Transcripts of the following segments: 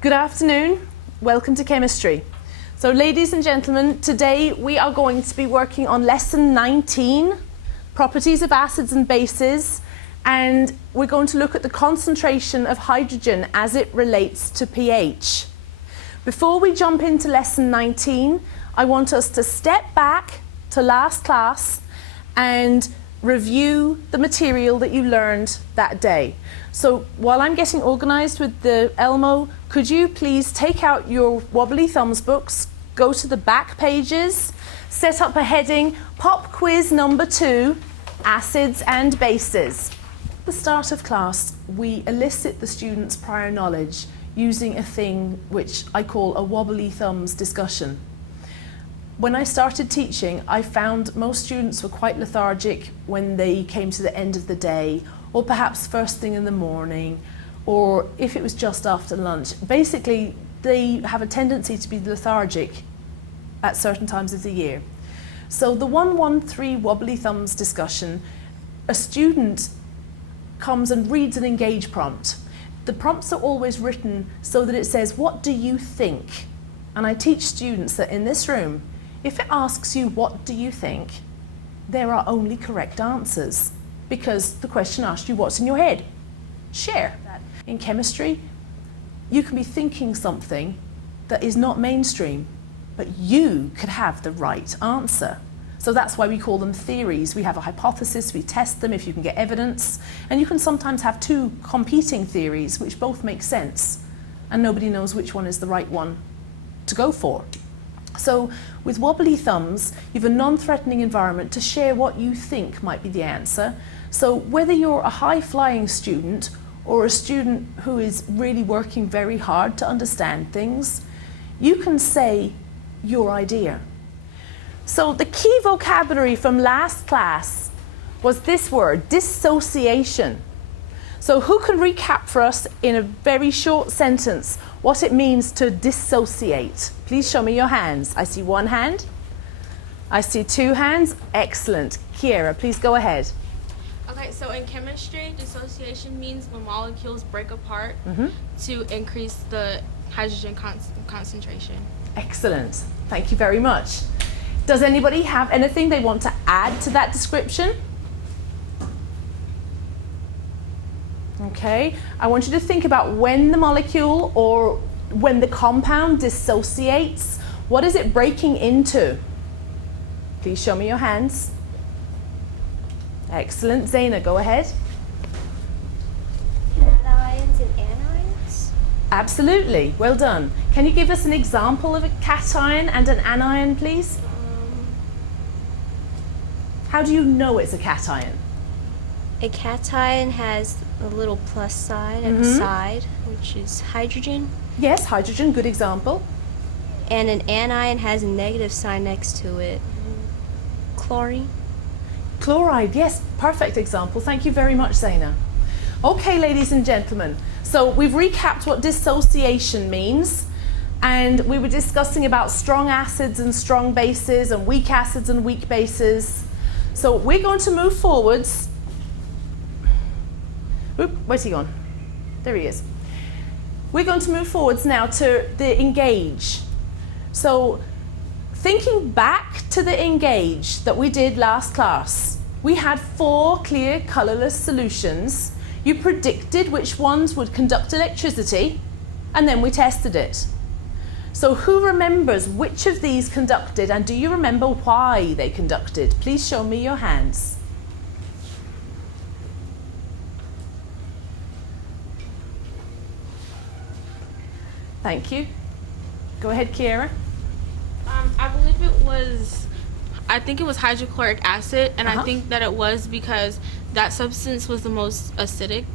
Good afternoon, welcome to chemistry. So ladies and gentlemen, today we are going to be working on lesson 19, properties of acids and bases, and we're going to look at the concentration of hydrogen as it relates to pH. Before we jump into lesson 19, I want us to step back to last class and review the material that you learned that day. So while I'm getting organised with the Elmo, could you please take out your wobbly thumbs books, go to the back pages, set up a heading, pop quiz number 2, acids and bases. At the start of class, we elicit the students' prior knowledge using a thing which I call a wobbly thumbs discussion. When I started teaching, I found most students were quite lethargic when they came to the end of the day, or perhaps first thing in the morning, or if it was just after lunch. Basically, they have a tendency to be lethargic at certain times of the year. So the 113 wobbly thumbs discussion, a student comes and reads an engage prompt. The prompts are always written so that it says, what do you think? And I teach students that in this room, if it asks you, what do you think? There are only correct answers because the question asked you, what's in your head? Share that. In chemistry, you can be thinking something that is not mainstream, but you could have the right answer. So that's why we call them theories. We have a hypothesis, we test them if you can get evidence, and you can sometimes have two competing theories which both make sense, and nobody knows which one is the right one to go for. So with wobbly thumbs, you have a non-threatening environment to share what you think might be the answer. So whether you're a high-flying student or a student who is really working very hard to understand things, you can say your idea. So the key vocabulary from last class was this word, dissociation. So who can recap for us in a very short sentence what it means to dissociate? Please show me your hands. I see one hand. I see two hands. Excellent. Kiera, please go ahead. Okay, so in chemistry, dissociation means when molecules break apart to increase the hydrogen concentration. Excellent. Thank you very much. Does anybody have anything they want to add to that description? Okay, I want you to think about when the molecule or when the compound dissociates, what is it breaking into? Please show me your hands. Excellent. Zaina, go ahead. Cations and anions? Absolutely. Well done. Can you give us an example of a cation and an anion, please? How do you know it's a cation? A cation has a little plus side at the side, which is hydrogen. Yes, hydrogen, good example. And an anion has a negative sign next to it. Chlorine. Chloride, yes, perfect example. Thank you very much, Zaina. Okay, ladies and gentlemen, so we've recapped what dissociation means, and we were discussing about strong acids and strong bases and weak acids and weak bases. So we're going to move forwards. Oop, where's he gone? There he is. We're going to move forwards now to the engage. So thinking back to the engage that we did last class, we had 4 clear colourless solutions. You predicted which ones would conduct electricity, and then we tested it. So who remembers which of these conducted, and do you remember why they conducted? Please show me your hands. Thank you. Go ahead, Kiera. I believe I think it was hydrochloric acid, and I think that it was because that substance was the most acidic.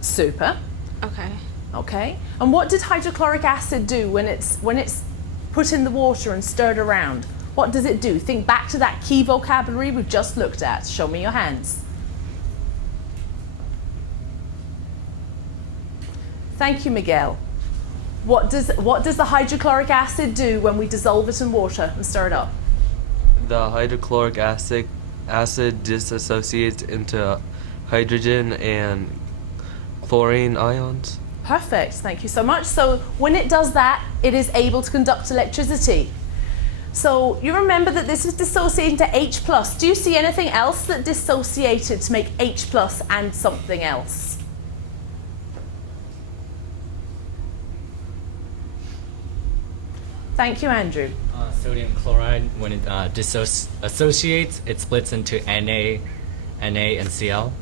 Super. Okay. Okay. And what did hydrochloric acid do when it's put in the water and stirred around? What does it do? Think back to that key vocabulary we've just looked at. Show me your hands. Thank you, Miguel. What does the hydrochloric acid do when we dissolve it in water and stir it up? The hydrochloric acid dissociates into hydrogen and chlorine ions. Perfect, thank you so much. So when it does that, it is able to conduct electricity. So you remember that this is dissociating to H+. Do you see anything else that dissociated to make H+ and something else? Thank you, Andrew. Sodium chloride, when it associates, it splits into Na, and Cl.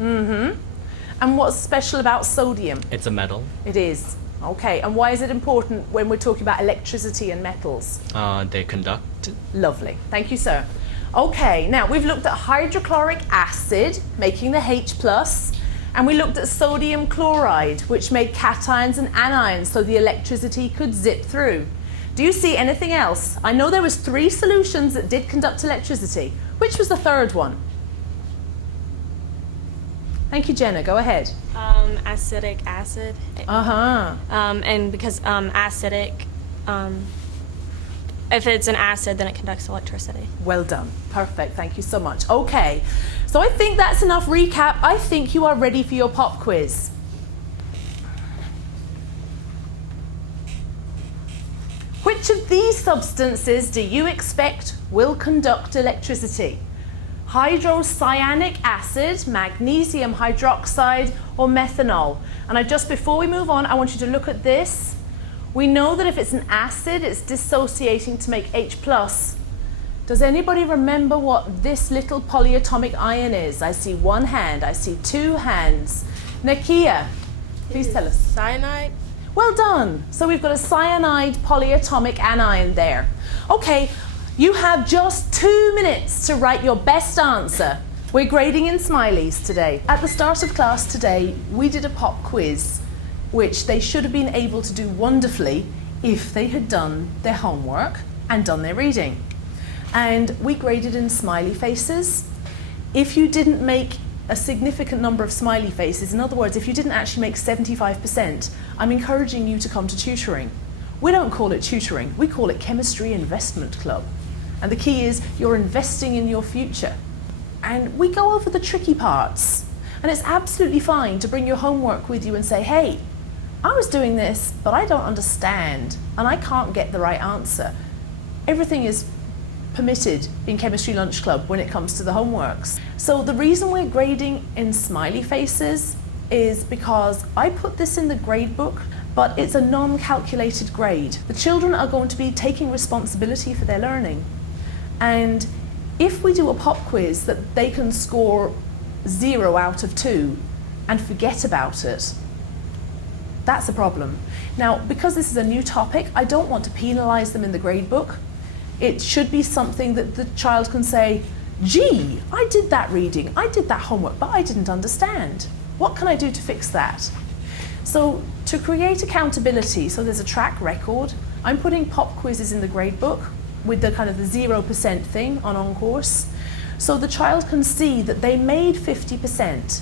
And what's special about sodium? It's a metal. It is. Okay, and why is it important when we're talking about electricity and metals? They conduct. Lovely, thank you, sir. Okay, now we've looked at hydrochloric acid, making the H+, and we looked at sodium chloride, which made cations and anions so the electricity could zip through. Do you see anything else? I know there was 3 solutions that did conduct electricity. Which was the third one? Thank you, Jenna, go ahead. Acidic acid. Uh-huh. And because acidic, if it's an acid, then it conducts electricity. Well done. Perfect. Thank you so much. Okay, so I think that's enough recap. I think you are ready for your pop quiz. Which of these substances do you expect will conduct electricity? Hydrocyanic acid, magnesium hydroxide, or methanol? And just before we move on, I want you to look at this. We know that if it's an acid, it's dissociating to make H+. Does anybody remember what this little polyatomic ion is? I see one hand, I see 2 hands. Nakia, please tell us. Cyanide. Well done. So we've got a cyanide polyatomic anion there. Okay, you have just 2 minutes to write your best answer. We're grading in smileys today. At the start of class today, we did a pop quiz, which they should have been able to do wonderfully if they had done their homework and done their reading. And we graded in smiley faces. If you didn't make a significant number of smiley faces, in other words, if you didn't actually make 75%, I'm encouraging you to come to tutoring. We don't call it tutoring, we call it Chemistry Investment Club. And the key is you're investing in your future. And we go over the tricky parts. And it's absolutely fine to bring your homework with you and say, hey, I was doing this, but I don't understand, and I can't get the right answer. Everything is permitted in Chemistry Lunch Club when it comes to the homeworks. So the reason we're grading in smiley faces is because I put this in the grade book, but it's a non-calculated grade. The children are going to be taking responsibility for their learning. And if we do a pop quiz that they can score 0 out of 2 and forget about it, that's a problem. Now, because this is a new topic, I don't want to penalise them in the grade book. It should be something that the child can say, gee, I did that reading, I did that homework, but I didn't understand. What can I do to fix that? So to create accountability, so there's a track record, I'm putting pop quizzes in the grade book with the kind of the 0% thing on course. So the child can see that they made 50%.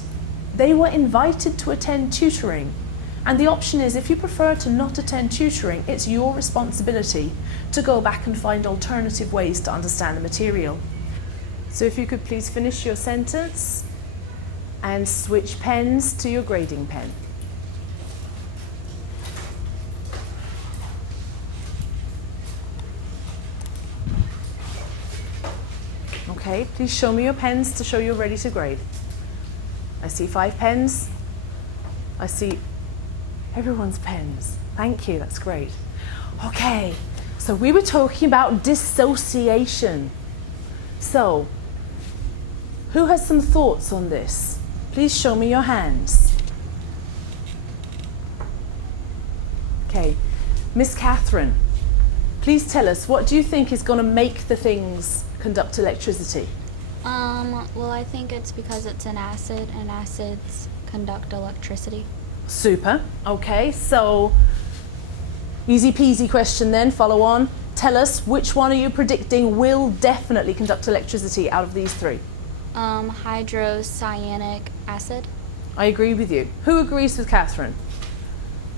They were invited to attend tutoring. And the option is, if you prefer to not attend tutoring, it's your responsibility to go back and find alternative ways to understand the material. So if you could please finish your sentence and switch pens to your grading pen. Okay, please show me your pens to show you're ready to grade. I see 5 pens. I see everyone's pens. Thank you, that's great. Okay, so we were talking about dissociation. So, who has some thoughts on this? Please show me your hands. Okay, Miss Catherine, please tell us, what do you think is going to make the things conduct electricity? Well, I think it's because it's an acid, and acids conduct electricity. Super. Okay, so easy peasy question then, follow on. Tell us, which one are you predicting will definitely conduct electricity out of these 3? Hydrocyanic acid. I agree with you. Who agrees with Catherine?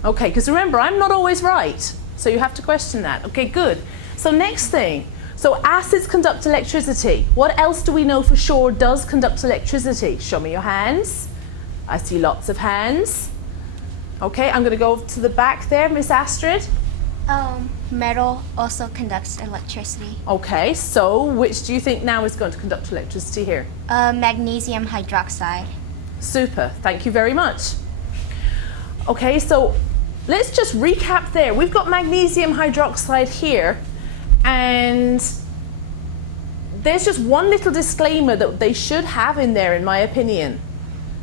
Okay, because remember, I'm not always right, so you have to question that. Okay, good. So next thing, so acids conduct electricity. What else do we know for sure does conduct electricity? Show me your hands. I see lots of hands. Okay, I'm going to go to the back there, Miss Astrid. Metal also conducts electricity. Okay, so which do you think now is going to conduct electricity here? Magnesium hydroxide. Super, thank you very much. Okay, so let's just recap there. We've got magnesium hydroxide here, and there's just one little disclaimer that they should have in there, in my opinion.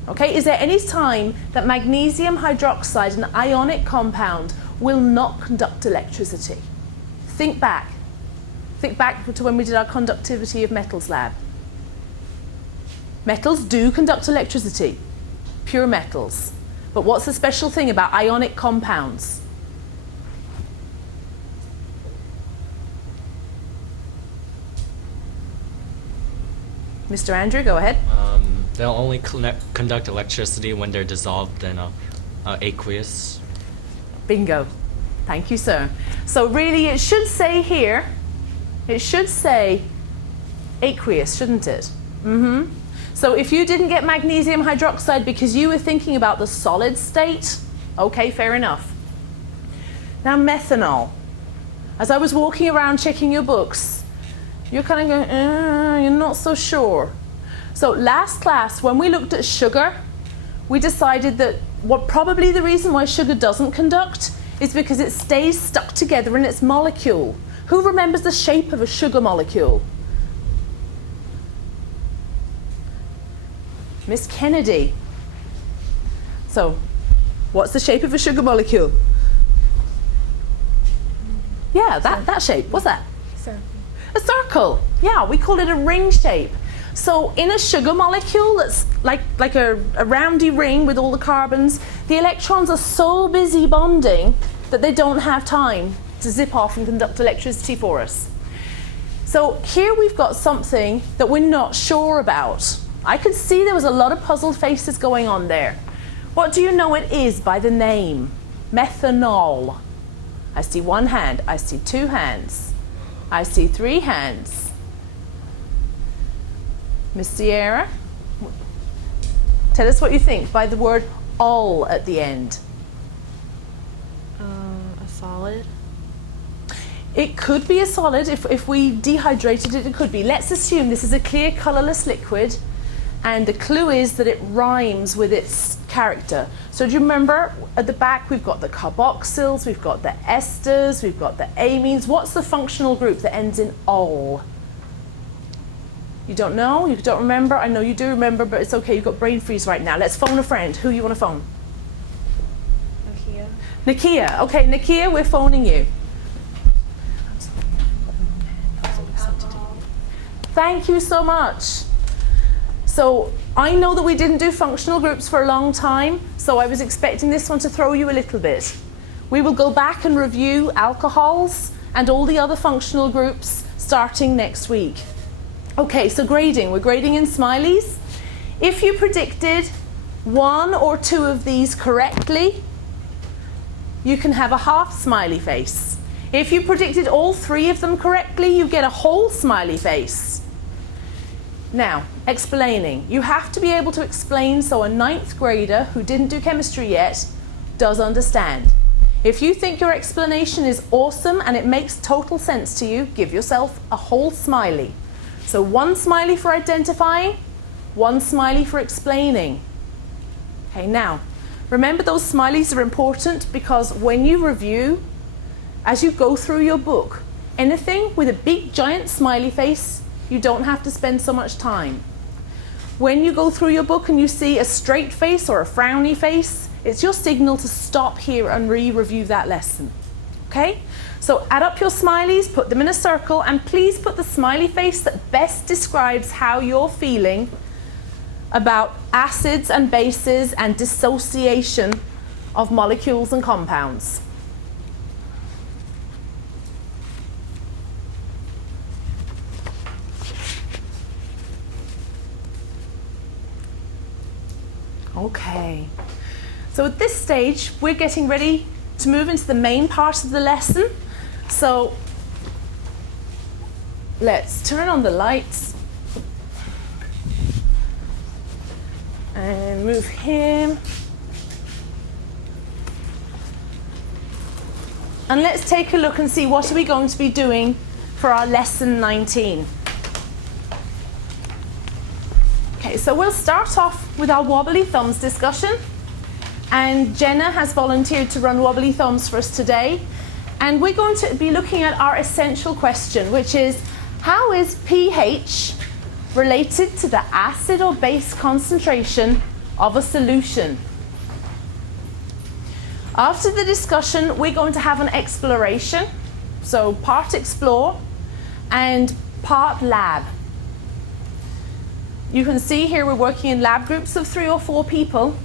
Okay, is there any time that magnesium hydroxide, an ionic compound, will not conduct electricity? Think back. Think back to when we did our conductivity of metals lab. Metals do conduct electricity, pure metals. But what's the special thing about ionic compounds? Mr. Andrew, go ahead. They'll only conduct electricity when they're dissolved in aqueous. Bingo. Thank you, sir. So really it should say here, it should say aqueous, shouldn't it? So if you didn't get magnesium hydroxide because you were thinking about the solid state, okay, fair enough. Now methanol. As I was walking around checking your books, you're kind of going, you're not so sure. So last class, when we looked at sugar, we decided that probably the reason why sugar doesn't conduct is because it stays stuck together in its molecule. Who remembers the shape of a sugar molecule? Miss Kennedy. So, what's the shape of a sugar molecule? Yeah, that shape. What's that? Circle. A circle. Yeah, we call it a ring shape. So in a sugar molecule that's like a roundy ring with all the carbons, the electrons are so busy bonding that they don't have time to zip off and conduct electricity for us. So here we've got something that we're not sure about. I could see there was a lot of puzzled faces going on there. What do you know it is by the name? Methanol. I see one hand, I see two hands, I see three hands. Miss Sierra, tell us what you think by the word "ol" at the end. A solid. It could be a solid. If we dehydrated it, it could be. Let's assume this is a clear, colourless liquid, and the clue is that it rhymes with its character. So do you remember at the back we've got the carboxyls, we've got the esters, we've got the amines. What's the functional group that ends in ol? You don't know? You don't remember? I know you do remember, but it's okay. You've got brain freeze right now. Let's phone a friend. Who you want to phone? Nakia. Nakia. Okay, Nakia, we're phoning you. Thank you so much. So I know that we didn't do functional groups for a long time, so I was expecting this one to throw you a little bit. We will go back and review alcohols and all the other functional groups starting next week. Okay, so grading. We're grading in smileys. If you predicted one or two of these correctly, you can have a half smiley face. If you predicted all three of them correctly, you get a whole smiley face. Now, explaining. You have to be able to explain so a 9th grader who didn't do chemistry yet does understand. If you think your explanation is awesome and it makes total sense to you, give yourself a whole smiley. So one smiley for identifying, one smiley for explaining. Okay, now, remember those smileys are important because when you review, as you go through your book, anything with a big giant smiley face, you don't have to spend so much time. When you go through your book and you see a straight face or a frowny face, it's your signal to stop here and re-review that lesson. Okay? So add up your smileys, put them in a circle, and please put the smiley face that best describes how you're feeling about acids and bases and dissociation of molecules and compounds. Okay, so at this stage, we're getting ready to move into the main part of the lesson. So let's turn on the lights and move him. And let's take a look and see what are we going to be doing for our lesson 19. Okay, so we'll start off with our wobbly thumbs discussion. And Jenna has volunteered to run wobbly thumbs for us today. And we're going to be looking at our essential question, which is, how is pH related to the acid or base concentration of a solution? After the discussion, we're going to have an exploration. So part explore and part lab. You can see here we're working in lab groups of 3 or 4 people,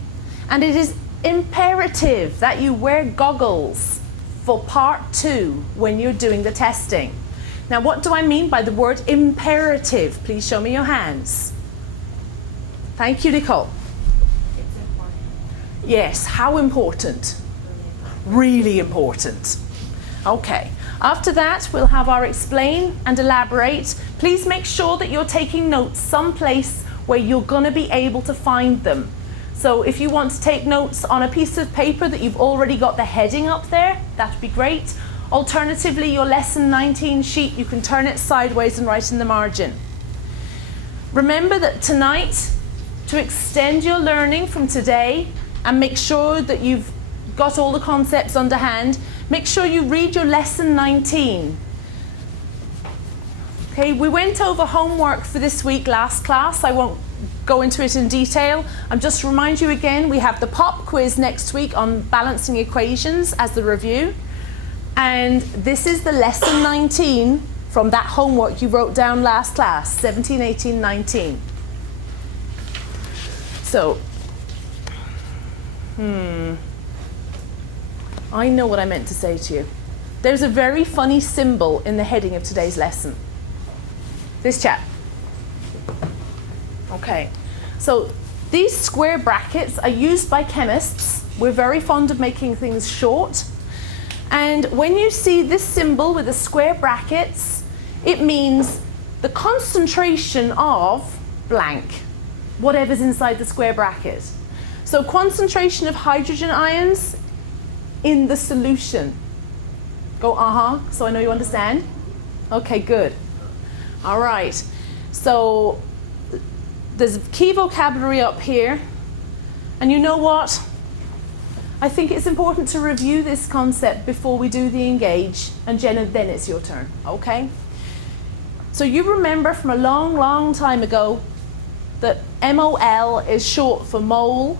and it is imperative that you wear goggles for part 2 when you're doing the testing. Now, what do I mean by the word imperative? Please show me your hands. Thank you, Nicole. It's important. Yes, how important? Really important. Okay, after that we'll have our explain and elaborate. Please make sure that you're taking notes someplace where you're going to be able to find them. So if you want to take notes on a piece of paper that you've already got the heading up there, that'd be great. Alternatively, your lesson 19 sheet, you can turn it sideways and write in the margin. Remember that tonight, to extend your learning from today and make sure that you've got all the concepts underhand, make sure you read your lesson 19. Okay, we went over homework for this week last class. I won't go into it in detail. I'll just remind you again, we have the pop quiz next week on balancing equations as the review. And this is the lesson 19 from that homework you wrote down last class, 17, 18, 19. So, I know what I meant to say to you. There's a very funny symbol in the heading of today's lesson. This chap. Okay, so these square brackets are used by chemists. We're very fond of making things short. And when you see this symbol with the square brackets, it means the concentration of blank, whatever's inside the square bracket. So concentration of hydrogen ions in the solution. Go, so I know you understand. Okay, good. All right, so there's key vocabulary up here. And you know what? I think it's important to review this concept before we do the engage. And Jenna, then it's your turn, okay? So you remember from a long, long time ago that MOL is short for mole.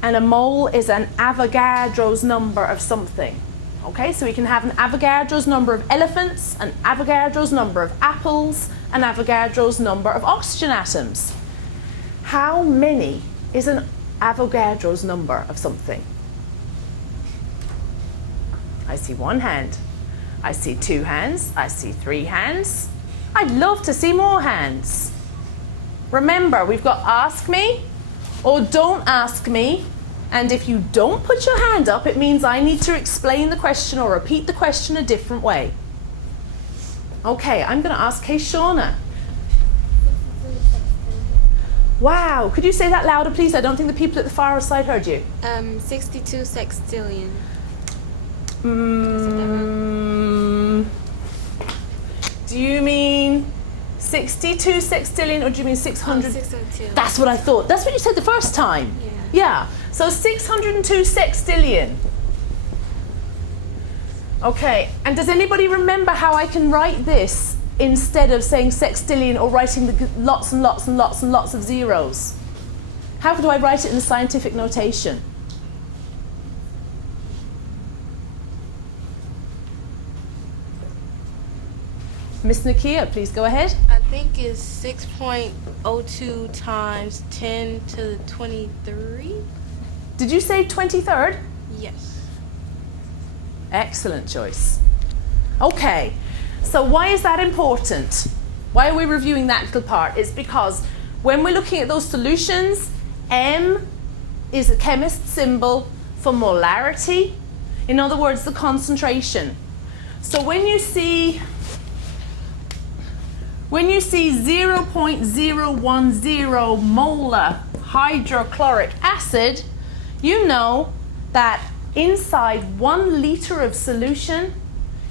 And a mole is an Avogadro's number of something. Okay, so we can have an Avogadro's number of elephants, an Avogadro's number of apples, an Avogadro's number of oxygen atoms. How many is an Avogadro's number of something? I see 1 hand. I see 2 hands. I see 3 hands. I'd love to see more hands. Remember, we've got ask me or don't ask me. And if you don't put your hand up, it means I need to explain the question or repeat the question a different way. Okay, I'm going to ask Shauna. Wow, could you say that louder, please? I don't think the people at the far side heard you. 62 sextillion. Do you mean 62 sextillion or do you mean 600? 602. That's what I thought. That's what you said the first time. Yeah. So 602 sextillion. Okay, and does anybody remember how I can write this instead of saying sextillion or writing the lots and lots and lots and lots of zeros? How do I write it in the scientific notation? Miss Nakia, please go ahead. I think it's 6.02 times 10 to the 23. Did you say 23rd? Yes. Excellent choice. Okay, so why is that important? Why are we reviewing that little part? It's because when we're looking at those solutions, M is a chemist's symbol for molarity. In other words, the concentration. So when you see 0.010 molar hydrochloric acid, you know that inside 1 liter of solution,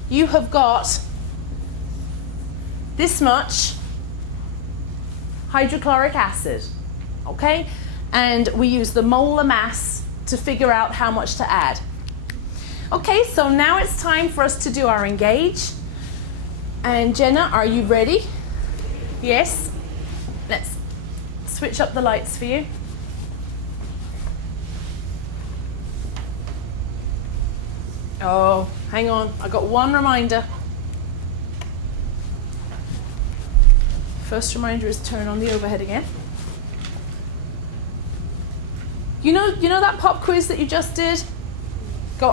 you have got this much hydrochloric acid, okay? And we use the molar mass to figure out how much to add. Okay, so now it's time for us to do our engage. And Jenna, are you ready? Yes? Let's switch up the lights for you. Oh, hang on, I got one reminder. First reminder is turn on the overhead again. You know that pop quiz that you just did? Go,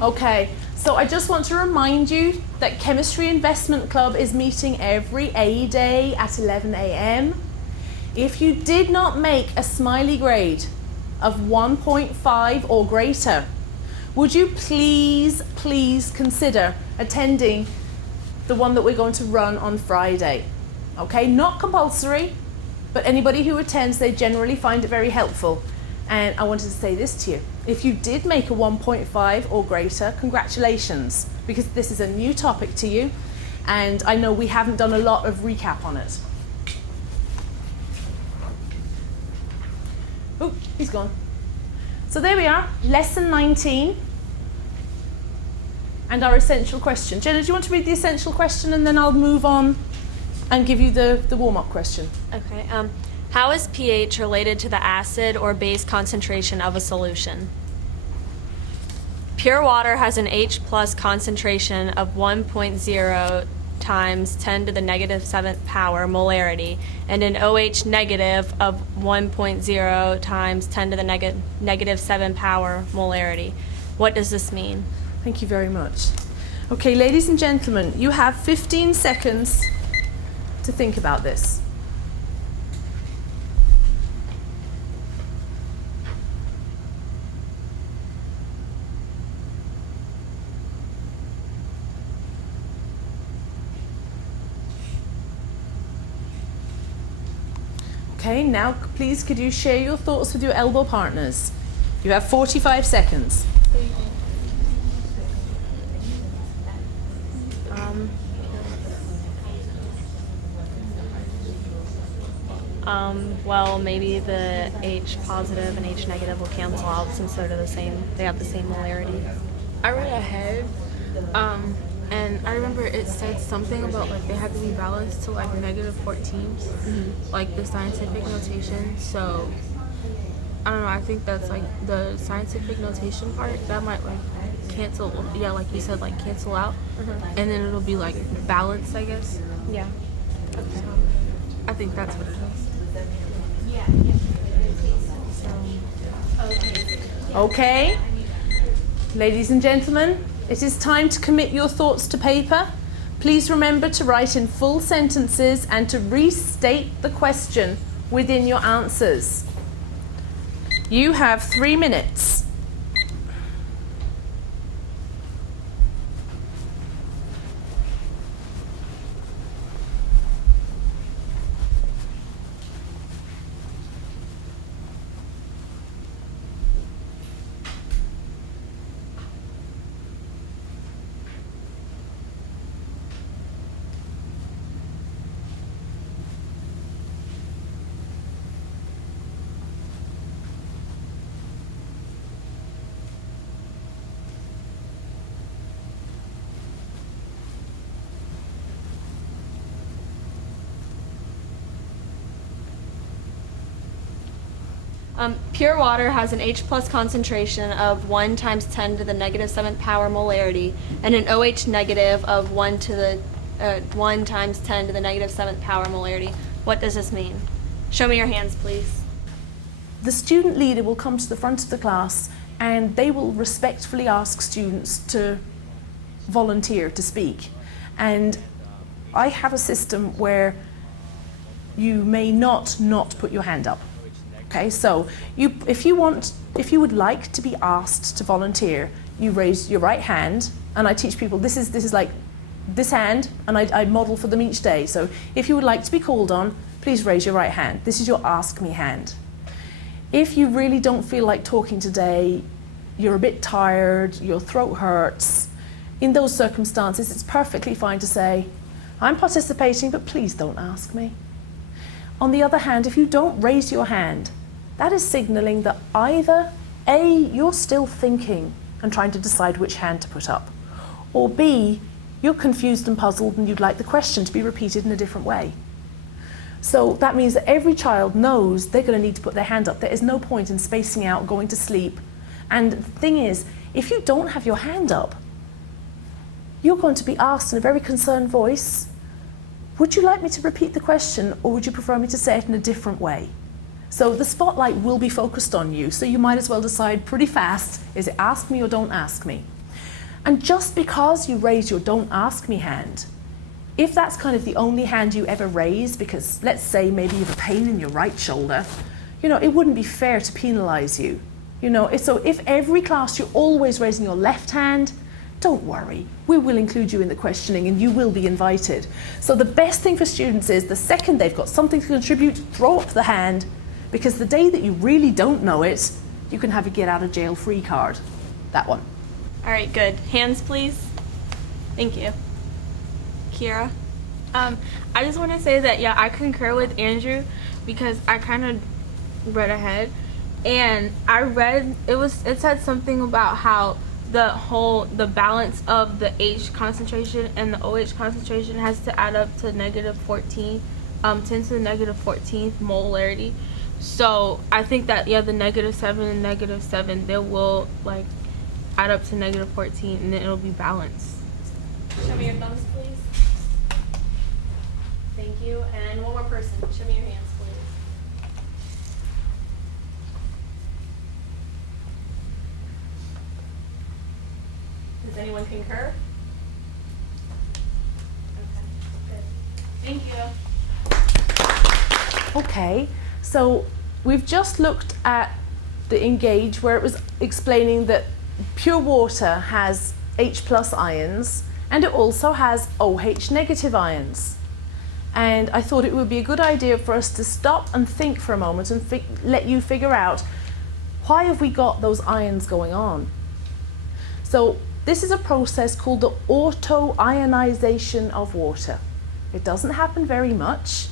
Okay, so I just want to remind you that Chemistry Investment Club is meeting every A day at 11 a.m. If you did not make a smiley grade of 1.5 or greater, would you please consider attending the one that we're going to run on Friday? Okay, not compulsory, but anybody who attends, they generally find it very helpful. And I wanted to say this to you. If you did make a 1.5 or greater, congratulations, because this is a new topic to you, and I know we haven't done a lot of recap on it. Oh, he's gone. So there we are, lesson 19, and our essential question. Jenna, do you want to read the essential question, and then I'll move on and give you the warm-up question. Okay. How is pH related to the acid or base concentration of a solution? Pure water has an H plus concentration of 1.0 times 10 to the negative 7th power molarity, and an OH negative of 1.0 times 10 to the negative 7 power molarity. What does this mean? Thank you very much. Okay, ladies and gentlemen, you have 15 seconds to think about this. Okay, now please could you share your thoughts with your elbow partners? You have 45 seconds. Well, maybe the H positive and H negative will cancel out since they have the same molarity. I read ahead, and I remember it said something about like they had to be balanced to like negative 14, like the scientific notation. So I don't know. I think that's like the scientific notation part that might like cancel. Yeah, like you said, like cancel out, and then it'll be like balanced, I guess. Yeah. So I think that's what it is. Okay, ladies and gentlemen, it is time to commit your thoughts to paper. Please remember to write in full sentences and to restate the question within your answers. You have 3 minutes. Pure water has an H plus concentration of 1 times 10 to the negative 7th power molarity, and an OH negative of 1 times 10 to the negative 7th power molarity. What does this mean? Show me your hands, please. The student leader will come to the front of the class and they will respectfully ask students to volunteer to speak. And I have a system where you may not put your hand up. Okay, so if you would like to be asked to volunteer, you raise your right hand, and I teach people this is like this hand, and I model for them each day. So if you would like to be called on, please raise your right hand. This is your ask me hand. If you really don't feel like talking today, you're a bit tired, your throat hurts, in those circumstances, it's perfectly fine to say, I'm participating, but please don't ask me. On the other hand, if you don't raise your hand, that is signaling that either A, you're still thinking and trying to decide which hand to put up, or B, you're confused and puzzled and you'd like the question to be repeated in a different way. So that means that every child knows they're going to need to put their hand up. There is no point in spacing out, going to sleep. And the thing is, if you don't have your hand up, you're going to be asked in a very concerned voice, would you like me to repeat the question, or would you prefer me to say it in a different way? So the spotlight will be focused on you, so you might as well decide pretty fast, is it ask me or don't ask me? And just because you raise your don't ask me hand, if that's kind of the only hand you ever raise, because let's say maybe you have a pain in your right shoulder, it wouldn't be fair to penalise you. So if every class you're always raising your left hand, don't worry, we will include you in the questioning and you will be invited. So the best thing for students is the second they've got something to contribute, throw up the hand, because the day that you really don't know it, you can have a get out of jail free card. That one. All right, good. Hands, please. Thank you. Kira? I just want to say that, yeah, I concur with Andrew because I kind of read ahead. And I read, it said something about how the balance of the H concentration and the OH concentration has to add up to negative 14, 10 to the negative 14th molarity. So I think that, yeah, the -7 and -7, they will like add up to negative 14 and then it'll be balanced. Show me your thumbs, please. Thank you. And one more person. Show me your hands, please. Does anyone concur? Okay, good. Thank you. Okay, so we've just looked at the Engage where it was explaining that pure water has H plus ions and it also has OH negative ions. And I thought it would be a good idea for us to stop and think for a moment and let you figure out, why have we got those ions going on? So this is a process called the auto-ionization of water. It doesn't happen very much.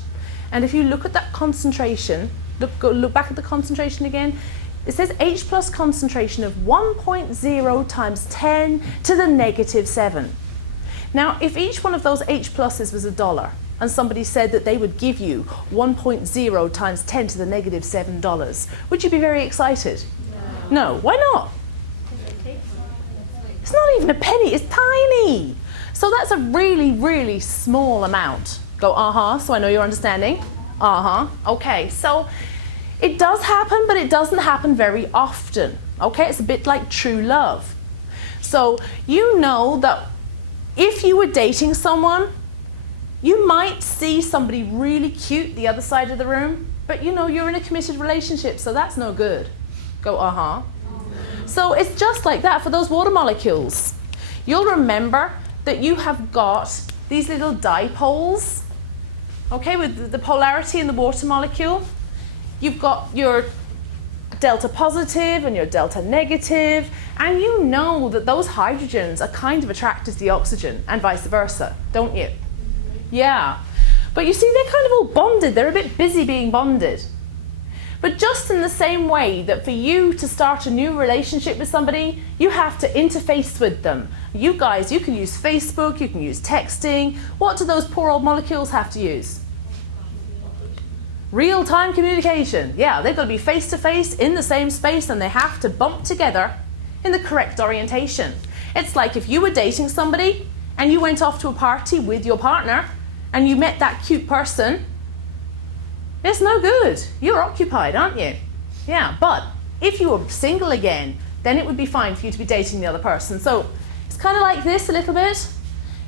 And if you look at that concentration, look back at the concentration again, it says H plus concentration of 1.0 times 10 to the -7. Now, if each one of those H pluses was $1, and somebody said that they would give you 1.0 times 10 to the -$7, would you be very excited? No. Why not? It's not even a penny, it's tiny. So that's a really, really small amount. Go, so I know you're understanding. Okay, so it does happen, but it doesn't happen very often. Okay, it's a bit like true love. So you know that if you were dating someone, you might see somebody really cute the other side of the room, but you're in a committed relationship, so that's no good. Go, So it's just like that for those water molecules. You'll remember that you have got these little dipoles, okay, with the polarity in the water molecule. You've got your delta positive and your delta negative, and you know that those hydrogens are kind of attracted to the oxygen and vice versa, don't you? Yeah. But you see, they're kind of all bonded. They're a bit busy being bonded. But just in the same way that for you to start a new relationship with somebody, you have to interface with them. You guys, you can use Facebook, you can use texting. What do those poor old molecules have to use? Real-time communication. Yeah, they've got to be face-to-face in the same space, and they have to bump together in the correct orientation. It's like if you were dating somebody and you went off to a party with your partner and you met that cute person, it's no good. You're occupied, aren't you? Yeah, but if you were single again, then it would be fine for you to be dating the other person. So it's kind of like this a little bit.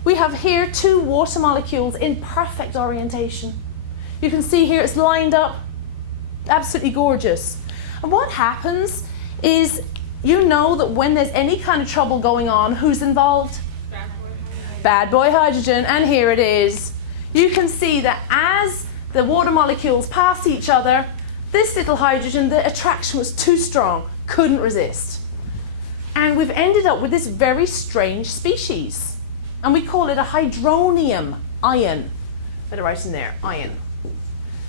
We have here two water molecules in perfect orientation. You can see here it's lined up, absolutely gorgeous. And what happens is, you know that when there's any kind of trouble going on, who's involved? Bad boy hydrogen, and here it is. You can see that as the water molecules pass each other, this little hydrogen, the attraction was too strong, couldn't resist. And we've ended up with this very strange species. And we call it a hydronium ion. Better write in there, ion.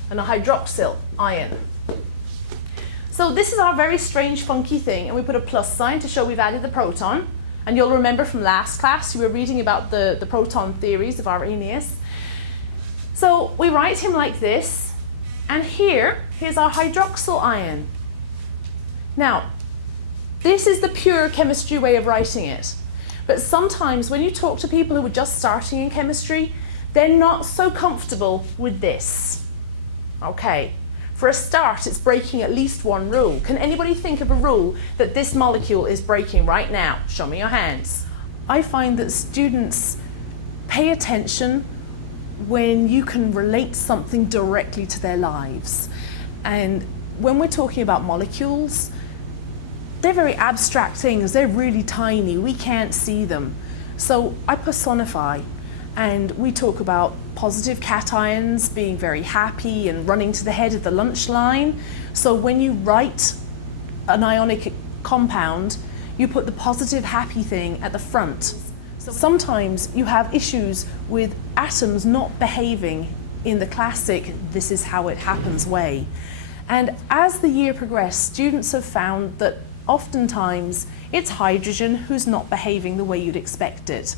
And a hydroxyl ion. So this is our very strange, funky thing, and we put a plus sign to show we've added the proton. And you'll remember from last class, you were reading about the proton theories of Arrhenius. So we write him like this, and here's our hydroxyl ion. Now, this is the pure chemistry way of writing it. But sometimes when you talk to people who are just starting in chemistry, they're not so comfortable with this. Okay, for a start, it's breaking at least one rule. Can anybody think of a rule that this molecule is breaking right now? Show me your hands. I find that students pay attention when you can relate something directly to their lives. And when we're talking about molecules, they're very abstract things. They're really tiny. We can't see them. So I personify, and we talk about positive cations being very happy and running to the head of the lunch line. So when you write an ionic compound, you put the positive happy thing at the front. Sometimes you have issues with atoms not behaving in the classic "this is how it happens" way. And as the year progressed, students have found that oftentimes it's hydrogen who's not behaving the way you'd expect it.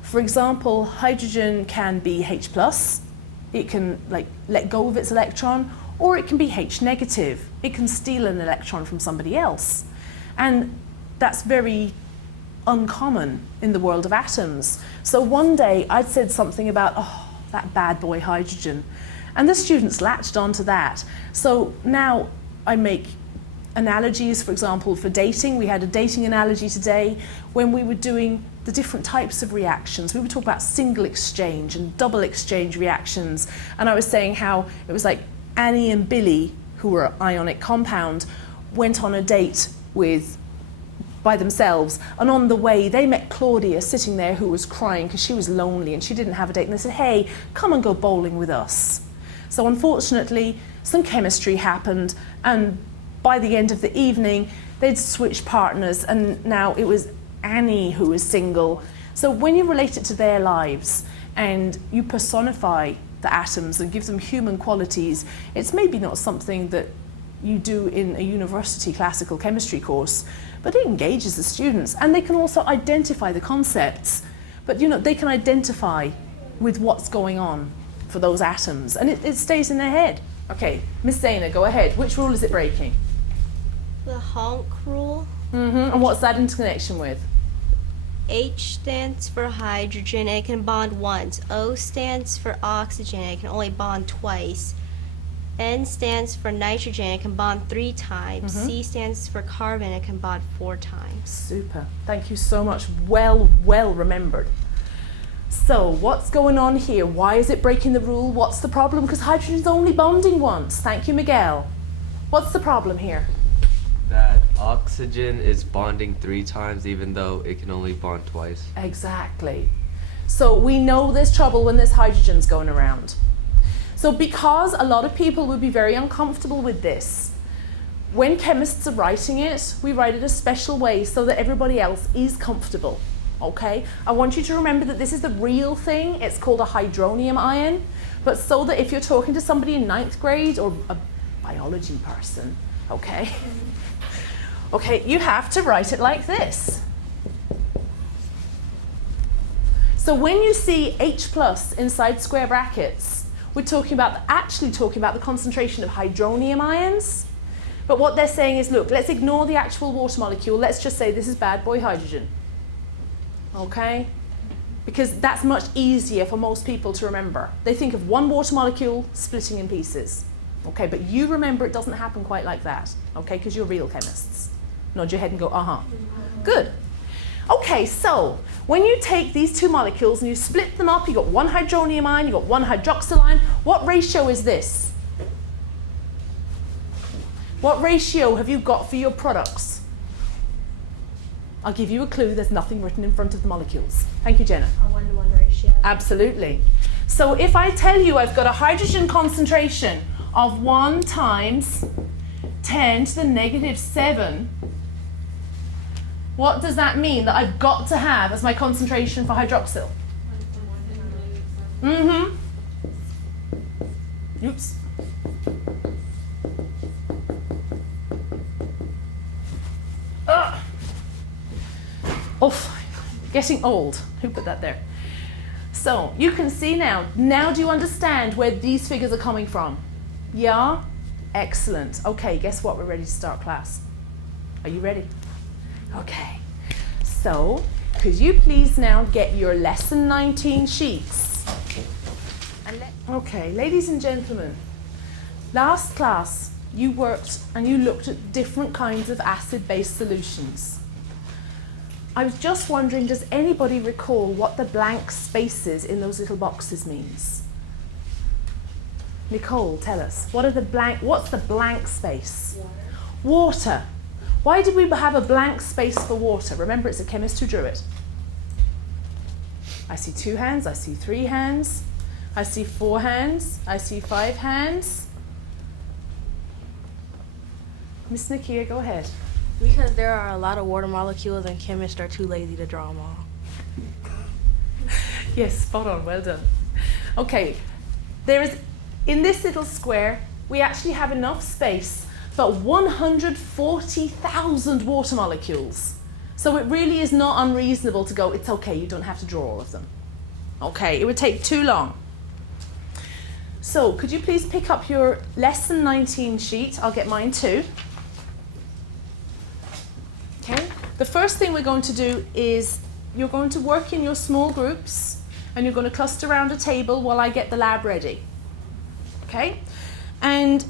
For example, hydrogen can be H+, it can let go of its electron, or it can be H-, it can steal an electron from somebody else. And that's very uncommon in the world of atoms. So one day I'd said something about, oh, that bad boy hydrogen, and the students latched onto that. So now I make analogies, for example, for dating. We had a dating analogy today when we were doing the different types of reactions. We would talk about single exchange and double exchange reactions, and I was saying how it was like Annie and Billy, who were ionic compound, went on a date by themselves, and on the way they met Claudia sitting there who was crying because she was lonely and she didn't have a date, and they said, hey, come and go bowling with us. So unfortunately some chemistry happened, and by the end of the evening they'd switched partners, and now it was Annie who was single. So when you relate it to their lives and you personify the atoms and give them human qualities, it's maybe not something that you do in a university classical chemistry course, but it engages the students, and they can also identify the concepts. But they can identify with what's going on for those atoms, and it stays in their head. Okay, Miss Zaina, go ahead. Which rule is it breaking? The honk rule. And what's that in connection with? H stands for hydrogen, and it can bond once. O stands for oxygen, and it can only bond twice. N stands for nitrogen, it can bond 3 times. C stands for carbon, it can bond 4 times. Super. Thank you so much. Well remembered. So what's going on here? Why is it breaking the rule? What's the problem? Because hydrogen's only bonding once. Thank you, Miguel. What's the problem here? That oxygen is bonding 3 times even though it can only bond twice. Exactly. So we know there's trouble when there's hydrogens going around. So because a lot of people would be very uncomfortable with this, when chemists are writing it, we write it a special way so that everybody else is comfortable. Okay? I want you to remember that this is the real thing. It's called a hydronium ion, but so that if you're talking to somebody in 9th grade or a biology person, okay, you have to write it like this. So when you see H+ inside square brackets, we're actually talking about the concentration of hydronium ions. But what they're saying is, look, let's ignore the actual water molecule. Let's just say this is bad boy hydrogen. Okay? Because that's much easier for most people to remember. They think of one water molecule splitting in pieces. Okay, but you remember it doesn't happen quite like that. Okay, because you're real chemists. Nod your head and go, uh-huh. Good. Okay, so when you take these 2 molecules and you split them up, you've got 1 hydronium ion, you've got 1 hydroxyl ion. What ratio is this? What ratio have you got for your products? I'll give you a clue. There's nothing written in front of the molecules. Thank you, Jenna. A 1-to-1 ratio. Absolutely. So if I tell you I've got a hydrogen concentration of 1 times 10 to the negative 7, what does that mean that I've got to have as my concentration for hydroxyl? Mm-hmm. Oops. Oh, getting old. Who put that there? So you can see now. Now do you understand where these figures are coming from? Yeah? Excellent. Okay, guess what? We're ready to start class. Are you ready? Okay. So, could you please now get your lesson 19 sheets? Okay, ladies and gentlemen, last class you worked and you looked at different kinds of acid-base solutions. I was just wondering, does anybody recall what the blank spaces in those little boxes means? Nicole, tell us. What's the blank space? Water. Why did we have a blank space for water? Remember, it's a chemist who drew it. I see 2 hands, I see 3 hands, I see 4 hands, I see 5 hands. Miss Nakia, go ahead. Because there are a lot of water molecules and chemists are too lazy to draw them all. Yes, spot on, well done. Okay, in this little square, we actually have enough space for 140,000 water molecules. So it really is not unreasonable to go, it's okay, you don't have to draw all of them. Okay, it would take too long. So could you please pick up your lesson 19 sheet? I'll get mine too. Okay, the first thing we're going to do is you're going to work in your small groups and you're going to cluster around a table while I get the lab ready. Okay, and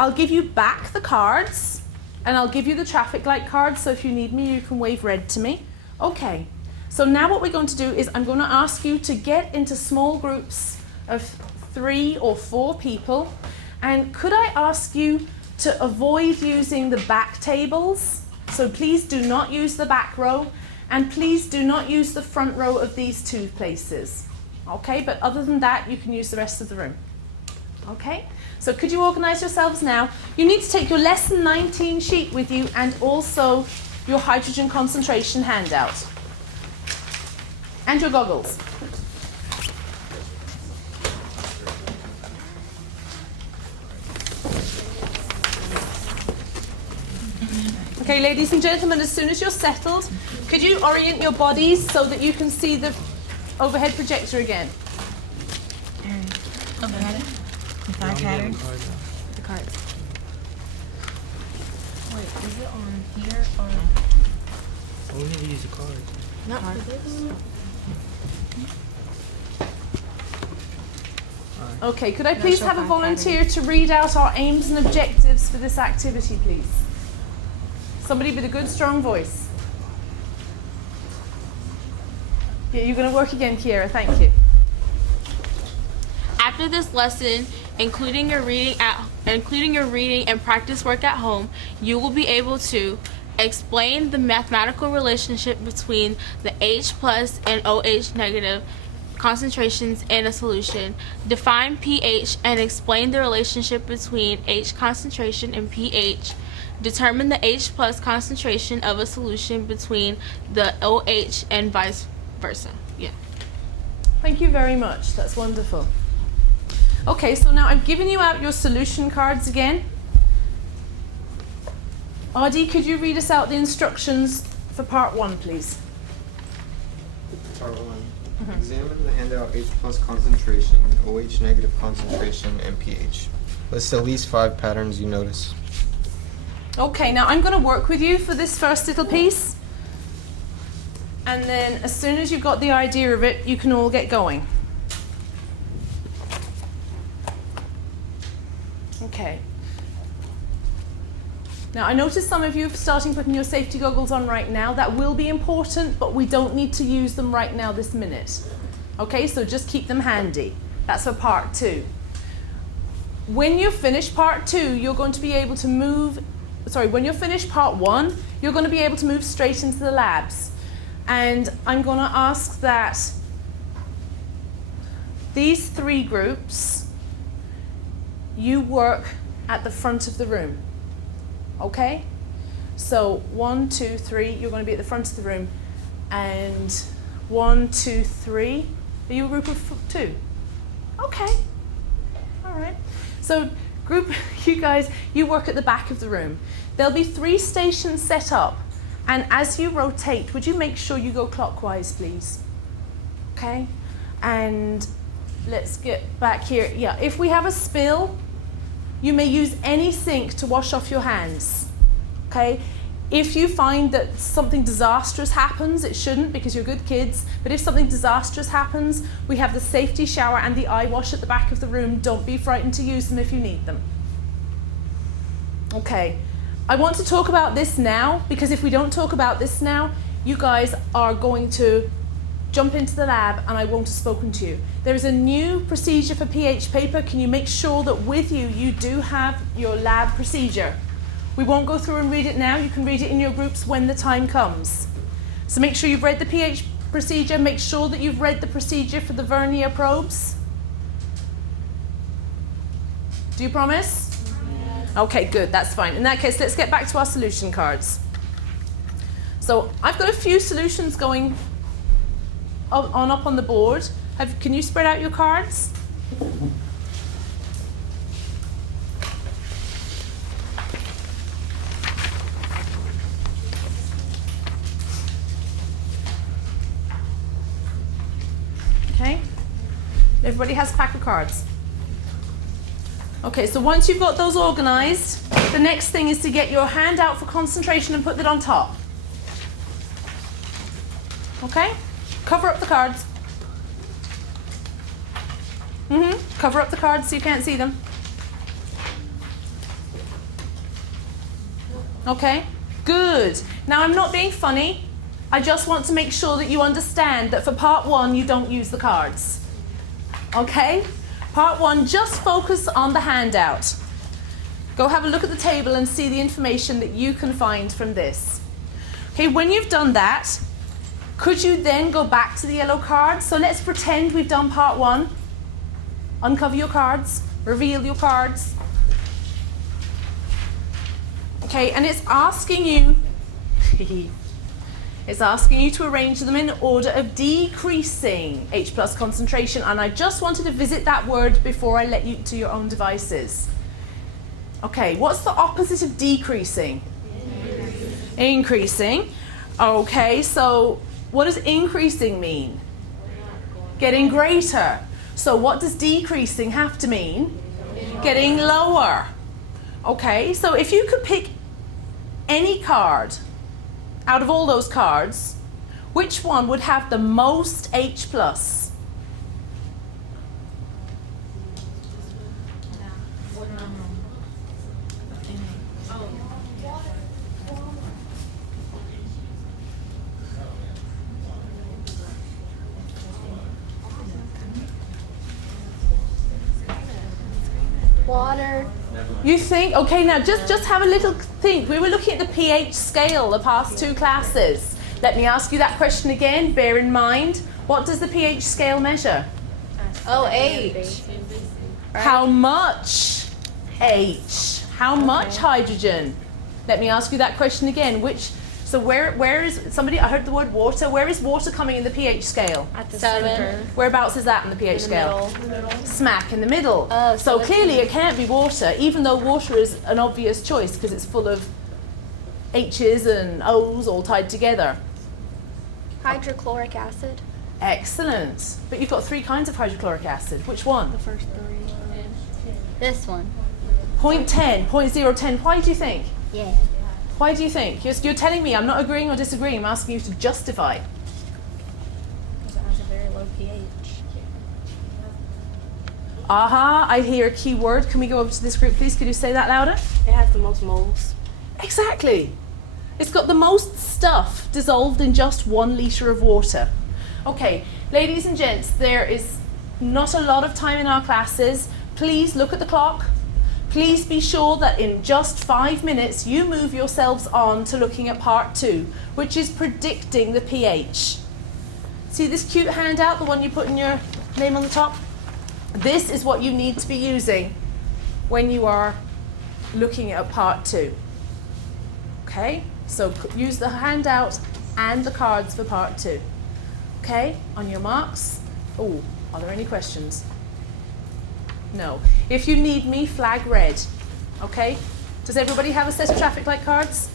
I'll give you back the cards and I'll give you the traffic light cards, so if you need me you can wave red to me. Okay, so now what we're going to do is I'm going to ask you to get into small groups of 3 or 4 people, and could I ask you to avoid using the back tables? So please do not use the back row, and please do not use the front row of these 2 places. Okay, but other than that you can use the rest of the room. Okay, so could you organize yourselves now? You need to take your lesson 19 sheet with you and also your hydrogen concentration handout. And your goggles. Okay, ladies and gentlemen, as soon as you're settled, could you orient your bodies so that you can see the overhead projector again? Overhead? The 5 patterns? The cards. Wait, is it on here or? We need to use the cards. Not for this. Okay, could I please have a volunteer to read out our aims and objectives for this activity, please? Somebody with a good, strong voice. Yeah, you're going to work again, Kiera. Thank you. After this lesson, including your reading and practice work at home, you will be able to explain the mathematical relationship between the H plus and OH negative concentrations in a solution, define pH and explain the relationship between H concentration and pH, determine the H plus concentration of a solution between the OH and vice versa. Yeah. Thank you very much. That's wonderful. Okay, so now I've given you out your solution cards again. Audie, could you read us out the instructions for part 1, please? Part 1. Examine the handout H plus concentration, OH negative concentration, and pH. List at least 5 patterns you notice. Okay, now I'm going to work with you for this first little piece. And then as soon as you've got the idea of it, you can all get going. Okay. Now I notice some of you are starting putting your safety goggles on right now. That will be important, but we don't need to use them right now this minute. Okay, so just keep them handy. That's for part 2. When you finish part 2, you're going to be able to move, when you finish part 1, you're going to be able to move straight into the labs. And I'm going to ask that these 3 groups, you work at the front of the room. Okay? So 1, 2, 3, you're going to be at the front of the room. And 1, 2, 3. Are you a group of 2? Okay. All right. So group, you guys, you work at the back of the room. There'll be 3 stations set up. And as you rotate, would you make sure you go clockwise, please? Okay. And let's get back here. Yeah, if we have a spill, you may use any sink to wash off your hands. Okay. If you find that something disastrous happens, it shouldn't because you're good kids, but if something disastrous happens, we have the safety shower and the eye wash at the back of the room. Don't be frightened to use them if you need them. Okay, I want to talk about this now because if we don't talk about this now, you guys are going to jump into the lab and I won't have spoken to you. There is a new procedure for pH paper. Can you make sure that with you, you do have your lab procedure? We won't go through and read it now. You can read it in your groups when the time comes. So make sure you've read the pH procedure. Make sure that you've read the procedure for the vernier probes. Do you promise? Yes. Okay, good. That's fine. In that case, let's get back to our solution cards. So I've got a few solutions going up on the board. Can you spread out your cards? Okay, everybody has a pack of cards. Okay, so once you've got those organized, the next thing is to get your hand out for concentration and put that on top. Okay, cover up the cards. Cover up the cards so you can't see them. Okay, good. Now I'm not being funny. I just want to make sure that you understand that for part 1, you don't use the cards. Okay? Part 1, just focus on the handout. Go have a look at the table and see the information that you can find from this. Okay, when you've done that, could you then go back to the yellow cards? So let's pretend we've done part 1. Uncover your cards, reveal your cards. Okay, and it's asking you it's asking you to arrange them in order of decreasing H+ concentration, and I just wanted to visit that word before I let you to your own devices. Okay, what's the opposite of decreasing? Increasing. Okay, so what does increasing mean? Getting greater. So what does decreasing have to mean? Getting lower. Okay, so if you could pick any card out of all those cards, which one would have the most H+? Water. You think? Okay, now just have a little think. We were looking at the pH scale the past 2 classes. Let me ask you that question again. Bear in mind, what does the pH scale measure? OH. How much H? How much hydrogen? Let me ask you that question again. So where is somebody? I heard the word water. Where is water coming in the pH scale? At the 7. center. Whereabouts is that in the pH scale? Middle. Smack in the middle. Oh, so so clearly it can't be water, even though water is an obvious choice because it's full of H's and O's all tied together. Hydrochloric acid. Excellent. But you've got 3 kinds of hydrochloric acid. Which one? The first 3. This one. 0.10, 0.010. Why do you think? Yeah. Why do you think? You're telling me. I'm not agreeing or disagreeing. I'm asking you to justify. Because it has a very low pH. Aha, I hear a key word. Can we go over to this group, please? Could you say that louder? It has the most moles. Exactly. It's got the most stuff dissolved in just 1 litre of water. Okay, ladies and gents, there is not a lot of time in our classes. Please look at the clock. Please be sure that in just 5 minutes you move yourselves on to looking at part 2, which is predicting the pH. See this cute handout, the one you put in your name on the top? This is what you need to be using when you are looking at part 2. Okay, so use the handout and the cards for part 2. Okay, on your marks. Oh, are there any questions? No. If you need me, flag red. Okay? Does everybody have a set of traffic light cards?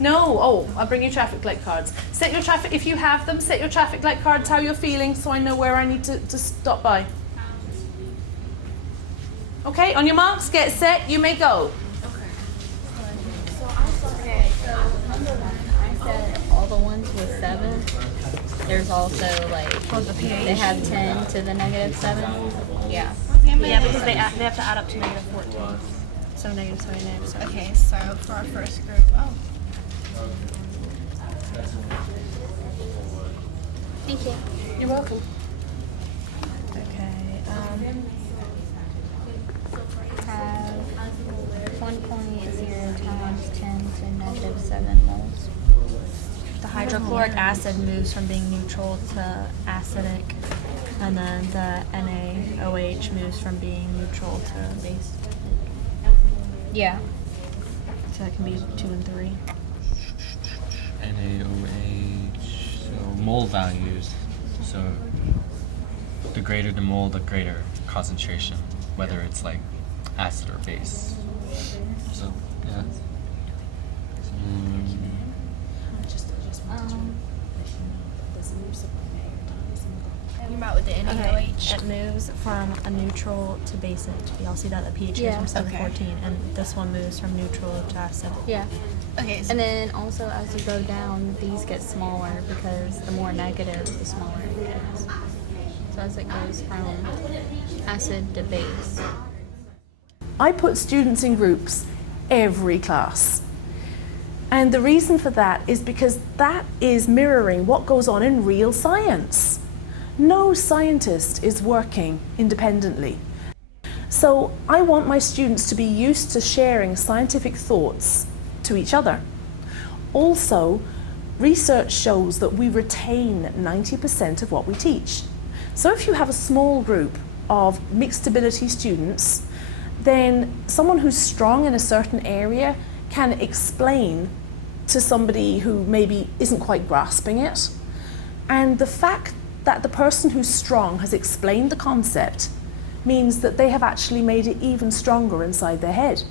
No? Oh, I'll bring you traffic light cards. Set your traffic, if you have them, set your traffic light cards how you're feeling so I know where I need to stop by. Okay, on your marks, get set, you may go. I said all the ones with 7. There's also like they have 10 to the -7. Yeah. Yeah, because they have to add up to -14. So -7, -7. Okay, so for our first group, Thank you. You're welcome. Okay. Have 1.0 times 10 to -7 moles. The hydrochloric acid moves from being neutral to acidic, and then the NaOH moves from being neutral to base. Yeah. So that can be 2 and 3. NaOH, so mole values. So the greater the mole, the greater concentration, whether it's like acid or base. So yeah. you about with the NaOH. It moves from a neutral to basic. Y'all see that the pH goes from 7 to 14, and this one moves from neutral to acid. Yeah. Okay, so And then also as you go down, these get smaller because the more negative, the smaller it gets. So as it goes from acid to base. I put students in groups every class. And the reason for that is because that is mirroring what goes on in real science. No scientist is working independently. So I want my students to be used to sharing scientific thoughts to each other. Also, research shows that we retain 90% of what we teach. So if you have a small group of mixed ability students, then someone who's strong in a certain area can explain to somebody who maybe isn't quite grasping it. And the fact that the person who's strong has explained the concept means that they have actually made it even stronger inside their head.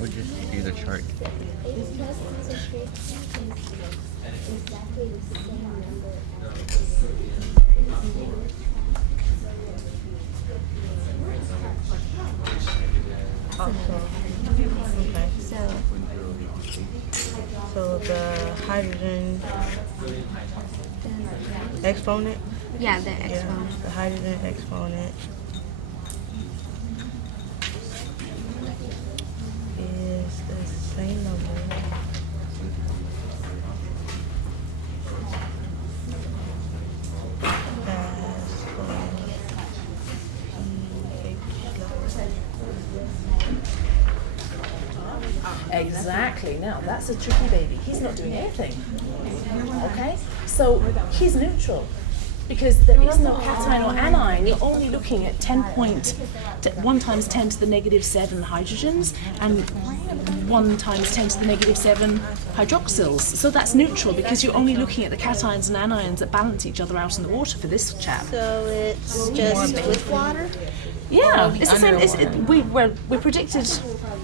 We'll just do the chart. Okay. So the hydrogen exponent? Yeah, the exponent. The hydrogen exponent is the same number Exactly. Now that's a tricky baby. He's not doing anything. Okay? So he's neutral because there is no cation or anion. You're only looking at 1 times 10 to the -7 hydrogens and 1 times 10 to the -7 hydroxyls. So that's neutral because you're only looking at the cations and anions that balance each other out in the water for this chap. So it's just with water? Yeah, it's the same.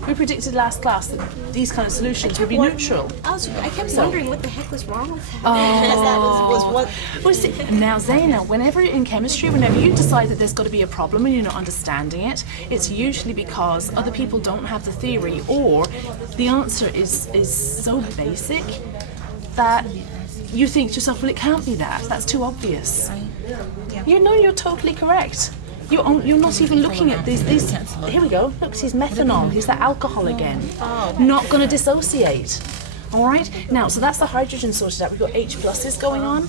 We predicted last class that these kind of solutions would be neutral. I kept wondering what the heck was wrong with that. Oh. Well, see, now Zaina, whenever in chemistry, whenever you decide that there's got to be a problem and you're not understanding it, it's usually because other people don't have the theory or the answer is so basic that you think to yourself, well, it can't be that. That's too obvious. You know, you're totally correct. You're not even looking at these. Here we go. Look, he's methanol. He's that alcohol again. Not going to dissociate. All right. Now, so that's the hydrogen sorted out. We've got H pluses going on,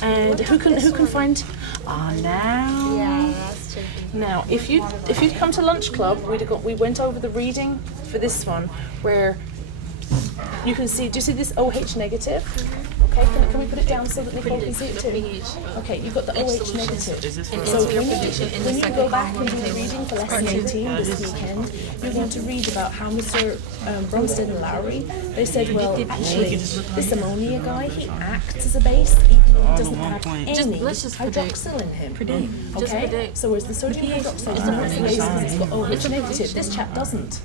and who can find? Now. Yeah, that's tricky. Now, if you'd come to lunch club, we went over the reading for this one, where you can see. Do you see this OH negative? Okay, can we put it down so that Nicole can see it too? Okay, you've got the OH negative. So when you go back and do the reading for lesson 18 this weekend, you're going to read about how Mr. Bromstead and Lowry, they said, well, actually, this ammonia guy, he acts as a base even though he doesn't have any hydroxyl in him. Okay, so whereas the sodium hydroxide is not a base because it's got OH negative, this chap doesn't.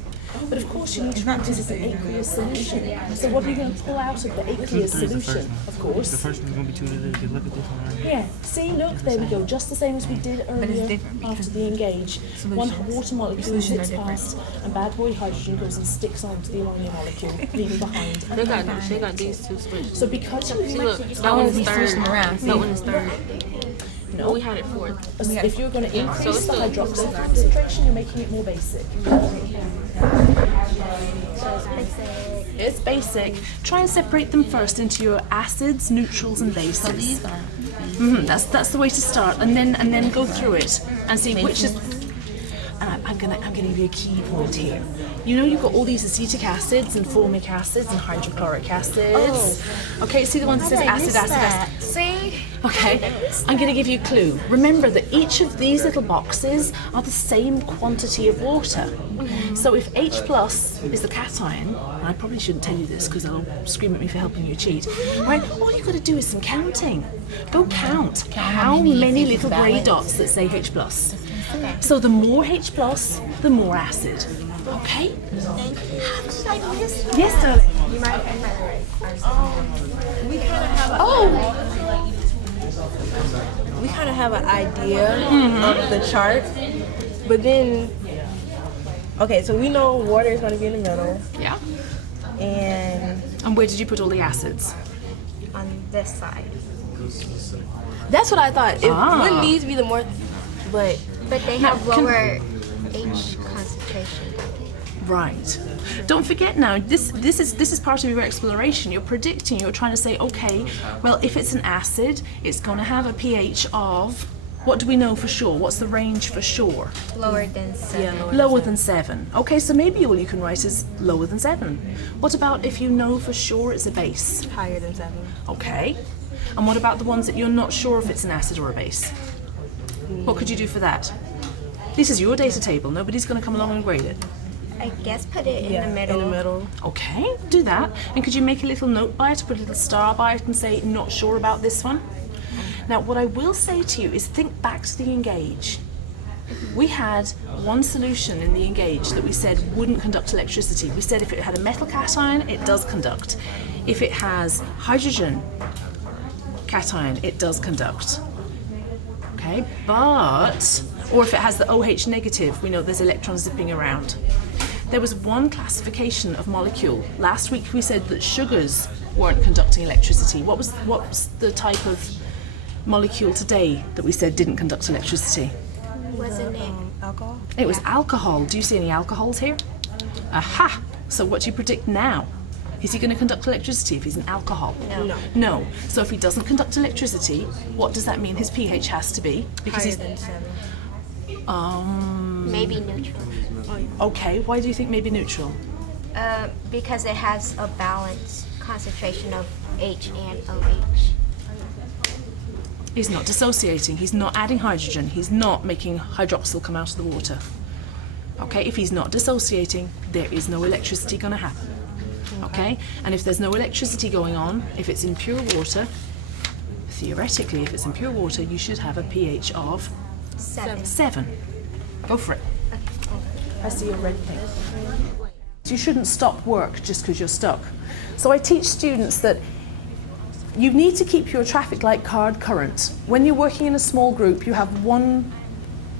But of course you need to remember this is an aqueous solution. So what are you going to pull out of the aqueous solution? Of course. The first one's going to be 2 liters. You look at this one right here. Yeah, see, look, there we go. Just the same as we did earlier after the engage. One water molecule slips past and bad boy hydrogen goes and sticks onto the ammonia molecule, leaving behind. They got these two switched. So because you look, that one's third. That one is third. No, we had it fourth. If you're going to increase the hydroxyl concentration, you're making it more basic. It's basic. Try and separate them first into your acids, neutrals, and bases. That's the way to start, and then go through it and see which is. And I'm gonna give you a key point here. You know you've got all these acetic acids and formic acids and hydrochloric acids. Okay, see the one that says acid. See? Okay, I'm going to give you a clue. Remember that each of these little boxes are the same quantity of water. So if H plus is the cation, and I probably shouldn't tell you this because they'll scream at me for helping you cheat, right? All you've got to do is some counting. Go count how many little grey dots that say H plus. So the more H plus, the more acid. Okay? Yes, darling. You might we kind of have we kind of have an idea of the chart, but then okay, so we know water is going to be in the middle. Yeah. And where did you put all the acids? On this side. That's what I thought. Wouldn't these be the more, but they have lower H concentration. Right. Don't forget now, this is part of your exploration. You're predicting, you're trying to say, okay, well, if it's an acid, it's going to have a pH of, what do we know for sure? What's the range for sure? Lower than 7. Yeah, lower than 7. Okay, so maybe all you can write is lower than 7. What about if you know for sure it's a base? Higher than 7. Okay. And what about the ones that you're not sure if it's an acid or a base? What could you do for that? This is your data table. Nobody's going to come along and grade it. I guess put it in the middle. In the middle. Okay, do that. And could you make a little note by it, put a little star by it and say, not sure about this one? Now, what I will say to you is think back to the engage. We had one solution in the engage that we said wouldn't conduct electricity. We said if it had a metal cation, it does conduct. If it has hydrogen cation, it does conduct. Okay, but, or if it has the OH negative, we know there's electrons zipping around. There was one classification of molecule. Last week we said that sugars weren't conducting electricity. What was the type of molecule today that we said didn't conduct electricity? Wasn't it? Alcohol? It was alcohol. Do you see any alcohols here? Aha! So what do you predict now? Is he going to conduct electricity if he's an alcohol? No. No. So if he doesn't conduct electricity, what does that mean his pH has to be? Because Higher than 7. Maybe neutral. Okay, why do you think maybe neutral? Because it has a balanced concentration of H and OH. He's not dissociating, he's not adding hydrogen, he's not making hydroxyl come out of the water. Okay, if he's not dissociating, there is no electricity going to happen. Okay, and if there's no electricity going on, if it's in pure water, theoretically, if it's in pure water, you should have a pH of 7. Go for it. I see a red thing. You shouldn't stop work just because you're stuck. So I teach students that you need to keep your traffic light card current. When you're working in a small group, you have one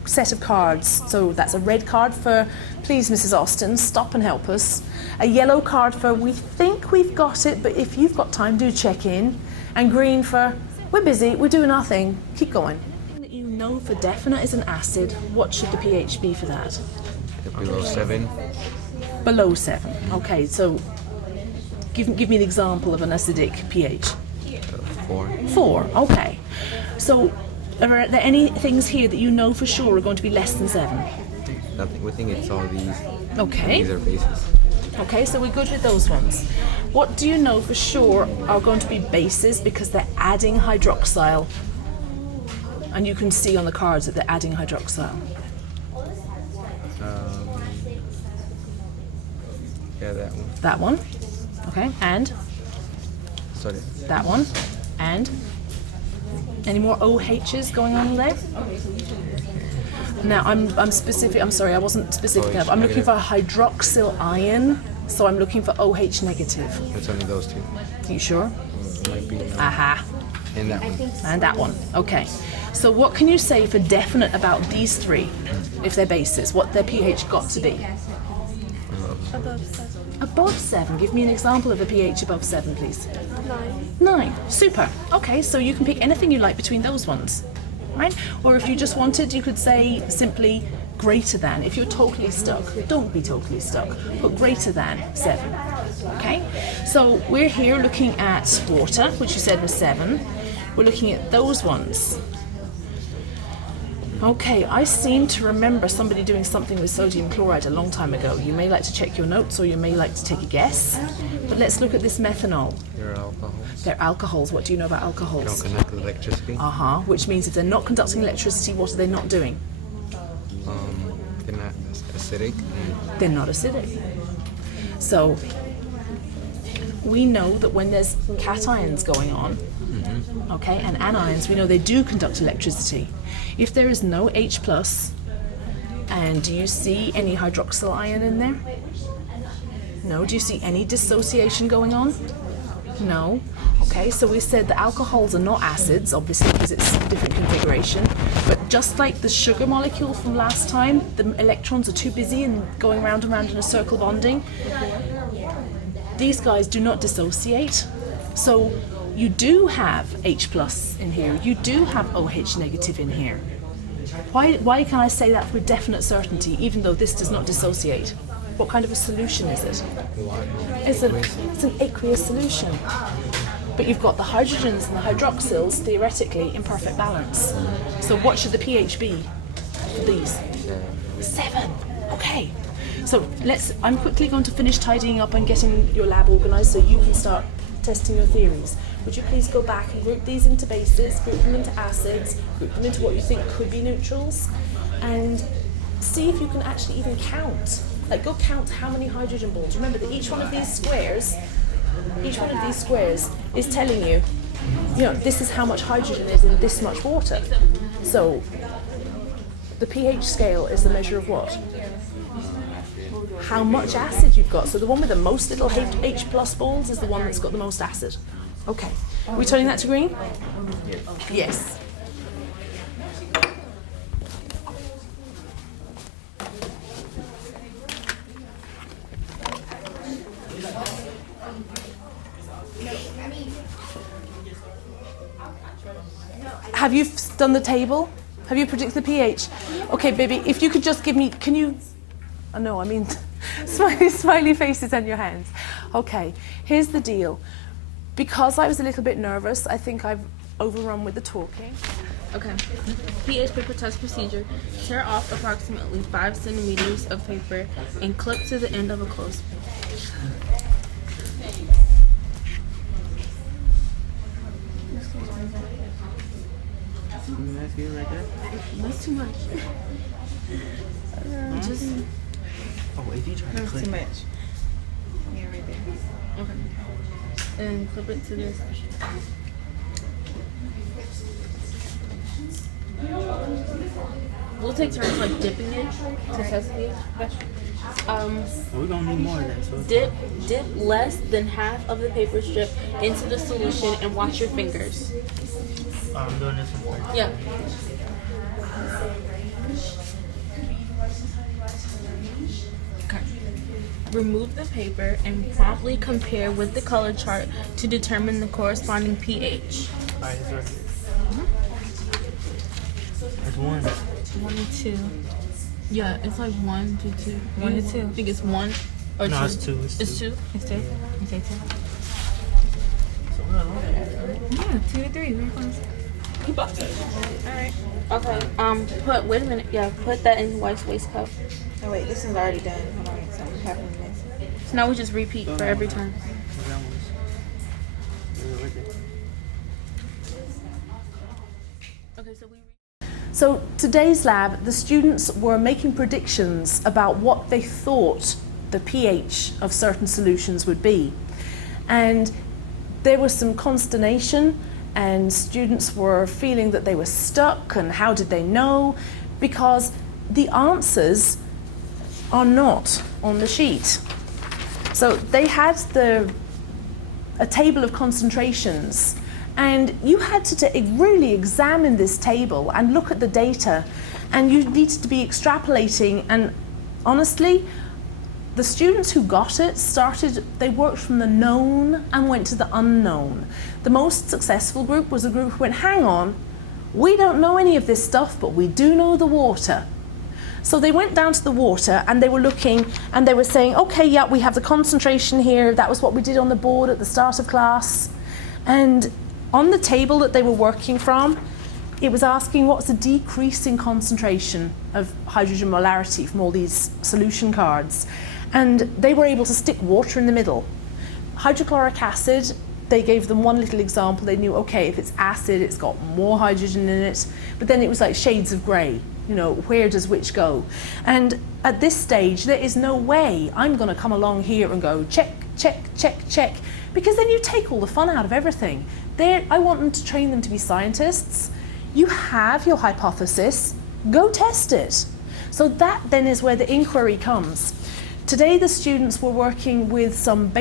set of cards. So that's a red card for, please Mrs. Austin, stop and help us. A yellow card for, we think we've got it, but if you've got time, do check in. And green for, we're busy, we're doing our thing, keep going. Anything that you know for definite is an acid, what should the pH be for that? Below 7. Below 7. Okay, so give me an example of an acidic pH. 4. 4, okay. So are there any things here that you know for sure are going to be less than 7? Nothing. We think it's all these. Okay. These are bases. Okay, so we're good with those ones. What do you know for sure are going to be bases because they're adding hydroxyl? And you can see on the cards that they're adding hydroxyl. Yeah, that one. That one. Okay, and? Sorry. That one. And? Any more OHs going on there? Now, I'm specific. I'm sorry, I wasn't specific enough. I'm looking for a hydroxyl ion, so I'm looking for OH negative. It's only those two. You sure? Might be. Aha. And that one. And that one. Okay. So what can you say for definite about these three, if they're bases? What their pH got to be? Above 7. Above 7. Give me an example of a pH above 7, please. 9. 9. Super. Okay, so you can pick anything you like between those ones, right? Or if you just wanted, you could say simply greater than. If you're totally stuck, don't be totally stuck. Put greater than 7. Okay? So we're here looking at water, which you said was 7. We're looking at those ones. Okay, I seem to remember somebody doing something with sodium chloride a long time ago. You may like to check your notes or you may like to take a guess. But let's look at this methanol. They're alcohols. They're alcohols. What do you know about They alcohols? don't conduct electricity. Which means if they're not conducting electricity, what are they not doing? They're not acidic. They're not acidic. So we know that when there's cations going on, okay, and anions, we know they do conduct electricity. If there is no H+, and do you see any hydroxyl ion in there? No. Do you see any dissociation going on? No. Okay, so we said the alcohols are not acids, obviously, because it's a different configuration. But just like the sugar molecule from last time, the electrons are too busy and going round and round in a circle bonding. These guys do not dissociate. So you do have H+ in here. You do have OH negative in here. Why can I say that with definite certainty, even though this does not dissociate? What kind of a solution is it? It's an aqueous solution. But you've got the hydrogens and the hydroxyls theoretically in perfect balance. So what should the pH be for these? 7. Okay. So I'm quickly going to finish tidying up and getting your lab organized so you can start testing your theories. Would you please go back and group these into bases, group them into acids, group them into what you think could be neutrals, and see if you can actually even count. Like, go count how many hydrogen bonds. Remember that each one of these squares is telling you, this is how much hydrogen is in this much water. So the pH scale is the measure of what? How much acid you've got. So the one with the most little H+ bonds is the one that's got the most acid. Okay. Are we turning that to green? Yes. Have you done the table? Have you predicted the pH? Okay, baby, if you could just give me, can you, no, I mean, smiley faces on your hands. Okay, here's the deal. Because I was a little bit nervous, I think I've overrun with the talking. Okay. pH paper test procedure. Tear off approximately 5 centimeters of paper and clip to the end of a clothes. That's too much. Just if you try to click. Too much. Yeah, right there. okay. And clip it to this. We'll take turns like dipping it to test it. We're gonna need more of that. So Dip less than half of the paper strip into the solution and wash your fingers. I'm doing this one first. Yeah. Okay. Remove the paper and promptly compare with the color chart to determine the corresponding pH. Alright, it's right here. That's 1. 1 and 2. Yeah, it's like 1 to 2. 1 to 2. I think it's 1 or 2. No, it's 2. It's 2. It's 2. Okay, 2. So we're alone. Yeah, 2 to 3. Very close. Alright. Okay. Wait a minute. Yeah, put that in White's waist cup. Oh wait, this is already done. Hold on, something happened to this. So now we just repeat for every turn. Okay, so So today's lab, the students were making predictions about what they thought the pH of certain solutions would be. And there was some consternation, and students were feeling that they were stuck, and how did they know? Because the answers are not on the sheet. So they had a table of concentrations, and you had to really examine this table and look at the data, and you needed to be extrapolating. And honestly, the students who got it they worked from the known and went to the unknown. The most successful group was a group who went, hang on, we don't know any of this stuff, but we do know the water. So they went down to the water and they were looking and they were saying, okay, yeah, we have the concentration here. That was what we did on the board at the start of class. And on the table that they were working from, it was asking what's the decrease in concentration of hydrogen molarity from all these solution cards. And they were able to stick water in the middle. Hydrochloric acid, they gave them one little example. They knew, okay, if it's acid, it's got more hydrogen in it. But then it was like shades of grey. You know, where does which go? And at this stage, there is no way I'm going to come along here and go check, check, check, check, because then you take all the fun out of everything. I want them to train them to be scientists. You have your hypothesis, go test it. So that then is where the inquiry comes. Today the students were working with some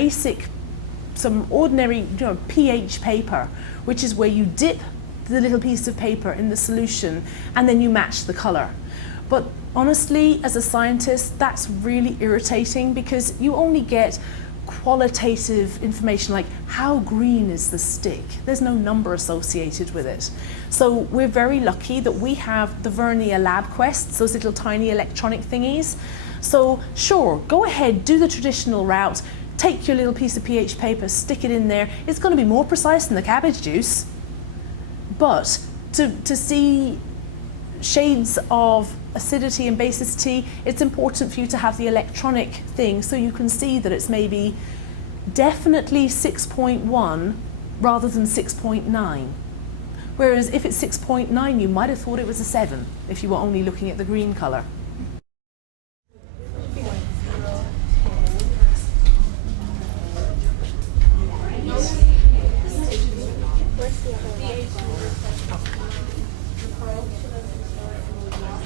ordinary pH paper, which is where you dip the little piece of paper in the solution and then you match the colour. But honestly, as a scientist, that's really irritating because you only get qualitative information like how green is the stick. There's no number associated with it. So we're very lucky that we have the Vernier Lab Quests, those little tiny electronic thingies. So sure, go ahead, do the traditional route, take your little piece of pH paper, stick it in there. It's going to be more precise than the cabbage juice. But to see shades of acidity and basicity, it's important for you to have the electronic thing so you can see that it's maybe definitely 6.1 rather than 6.9. Whereas if it's 6.9, you might have thought it was a 7 if you were only looking at the green colour.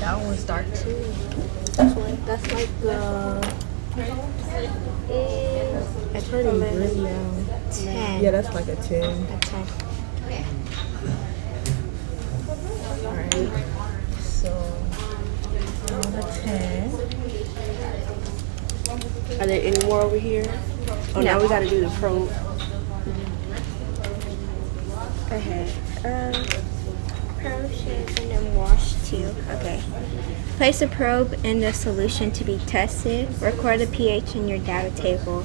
That one's dark too. That's like the. It's pretty green now. 10. Yeah, that's like a 10. A 10. Alright. So number 10. Are there any more over here? Oh, now we gotta do the probe. Go ahead. Probe should and then wash too. Okay. Place a probe in the solution to be tested. Record the pH in your data table.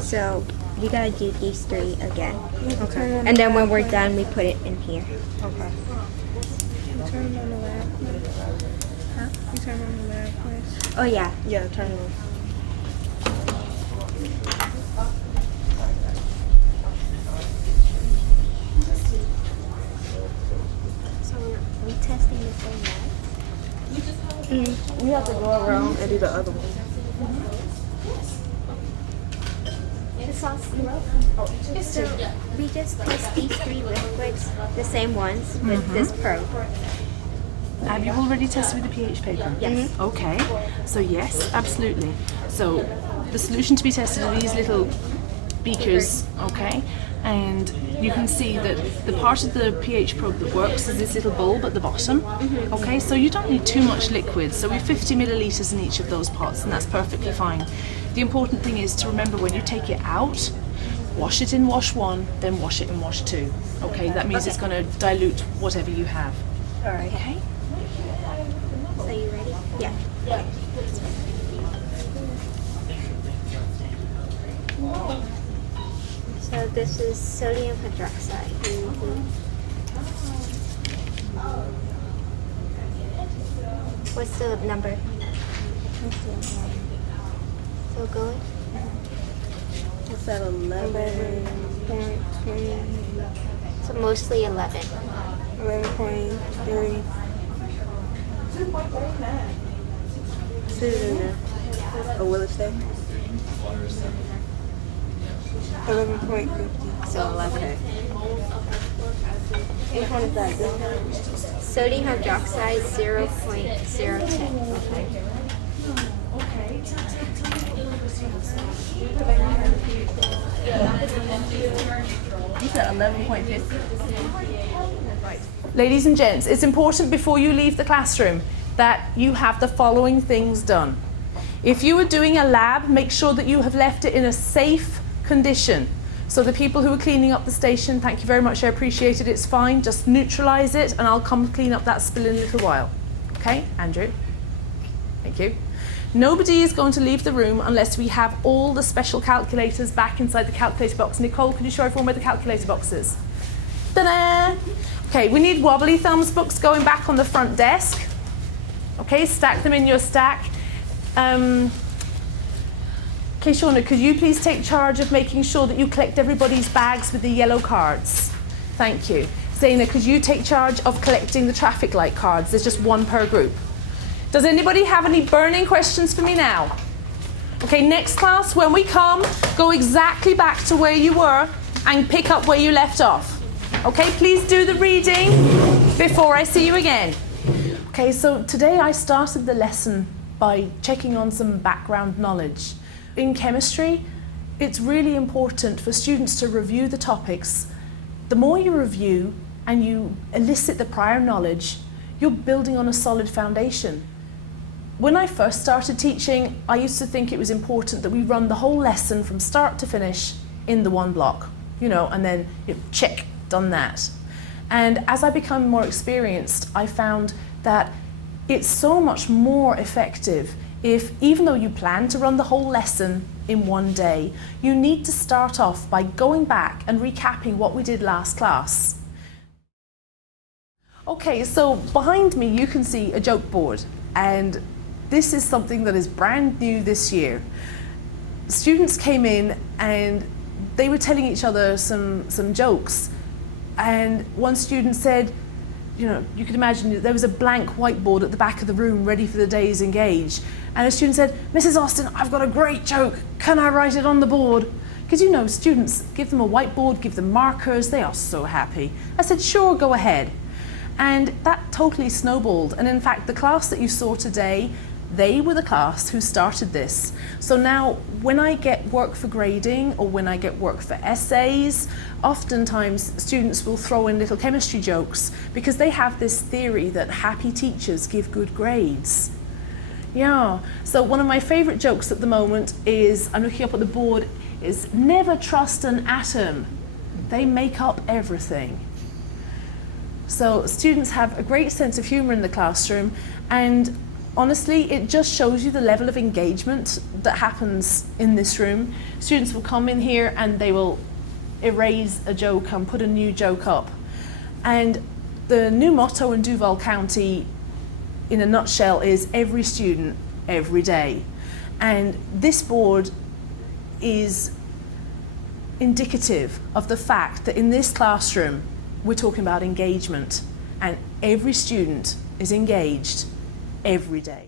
So you gotta do these 3 again. Okay. And then when we're done, we put it in here. Okay. You turn on the lab quiz. Huh? You turn on the lab quiz. Oh yeah. Yeah, turn it on. We testing the same lab? We have to go around and do the other one. So we just test these 3 liquids, the same ones, with this probe. Have you already tested with the pH paper? Yes. Okay, so yes, absolutely. So the solution to be tested are these little beakers, okay? And you can see that the part of the pH probe that works is this little bulb at the bottom. Okay, so you don't need too much liquid. So we have 50 millilitres in each of those pots, and that's perfectly fine. The important thing is to remember when you take it out, wash it in wash 1, then wash it in wash 2. Okay, that means it's going to dilute whatever you have. All right. Okay. So you ready? Yeah. So this is sodium hydroxide. What's the number? Still going? What's that, 11.20? So mostly 11. 11.3. Sit it in there. Or will it stay? 11.50. So 11. Okay. Which one is that? This one? Sodium hydroxide 0.010. Okay. You said 11.50. Ladies and gents, it's important before you leave the classroom that you have the following things done. If you are doing a lab, make sure that you have left it in a safe condition. So the people who are cleaning up the station, thank you very much, I appreciate it, it's fine, just neutralise it and I'll come clean up that spill in a little while. Okay, Andrew? Thank you. Nobody is going to leave the room unless we have all the special calculators back inside the calculator box. Nicole, could you show everyone where the calculator box is? Ta-da! Okay, we need wobbly thumbs books going back on the front desk. Okay, stack them in your stack. Okay, Shauna, could you please take charge of making sure that you collect everybody's bags with the yellow cards? Thank you. Zaina, could you take charge of collecting the traffic light cards? There's just one per group. Does anybody have any burning questions for me now? Okay, next class, when we come, go exactly back to where you were and pick up where you left off. Okay, please do the reading before I see you again. Okay, so today I started the lesson by checking on some background knowledge. In chemistry, it's really important for students to review the topics. The more you review and you elicit the prior knowledge, you're building on a solid foundation. When I first started teaching, I used to think it was important that we run the whole lesson from start to finish in the one block, and then check, done that. And as I become more experienced, I found that it's so much more effective if, even though you plan to run the whole lesson in one day, you need to start off by going back and recapping what we did last class. Okay, so behind me you can see a joke board, and this is something that is brand new this year. Students came in and they were telling each other some jokes, and one student said, you could imagine there was a blank whiteboard at the back of the room ready for the day's engage, and a student said, "Mrs. Austin, I've got a great joke, can I write it on the board?" Because students, give them a whiteboard, give them markers, they are so happy. I said, "Sure, go ahead." And that totally snowballed, and in fact the class that you saw today, they were the class who started this. So now when I get work for grading or when I get work for essays, oftentimes students will throw in little chemistry jokes because they have this theory that happy teachers give good grades. Yeah, so one of my favorite jokes at the moment is, I'm looking up at the board, is never trust an atom. They make up everything. So students have a great sense of humor in the classroom, and honestly, it just shows you the level of engagement that happens in this room. Students will come in here and they will erase a joke and put a new joke up. And the new motto in Duval County, in a nutshell, is every student, every day. And this board is indicative of the fact that in this classroom, we're talking about engagement, and every student is engaged every day.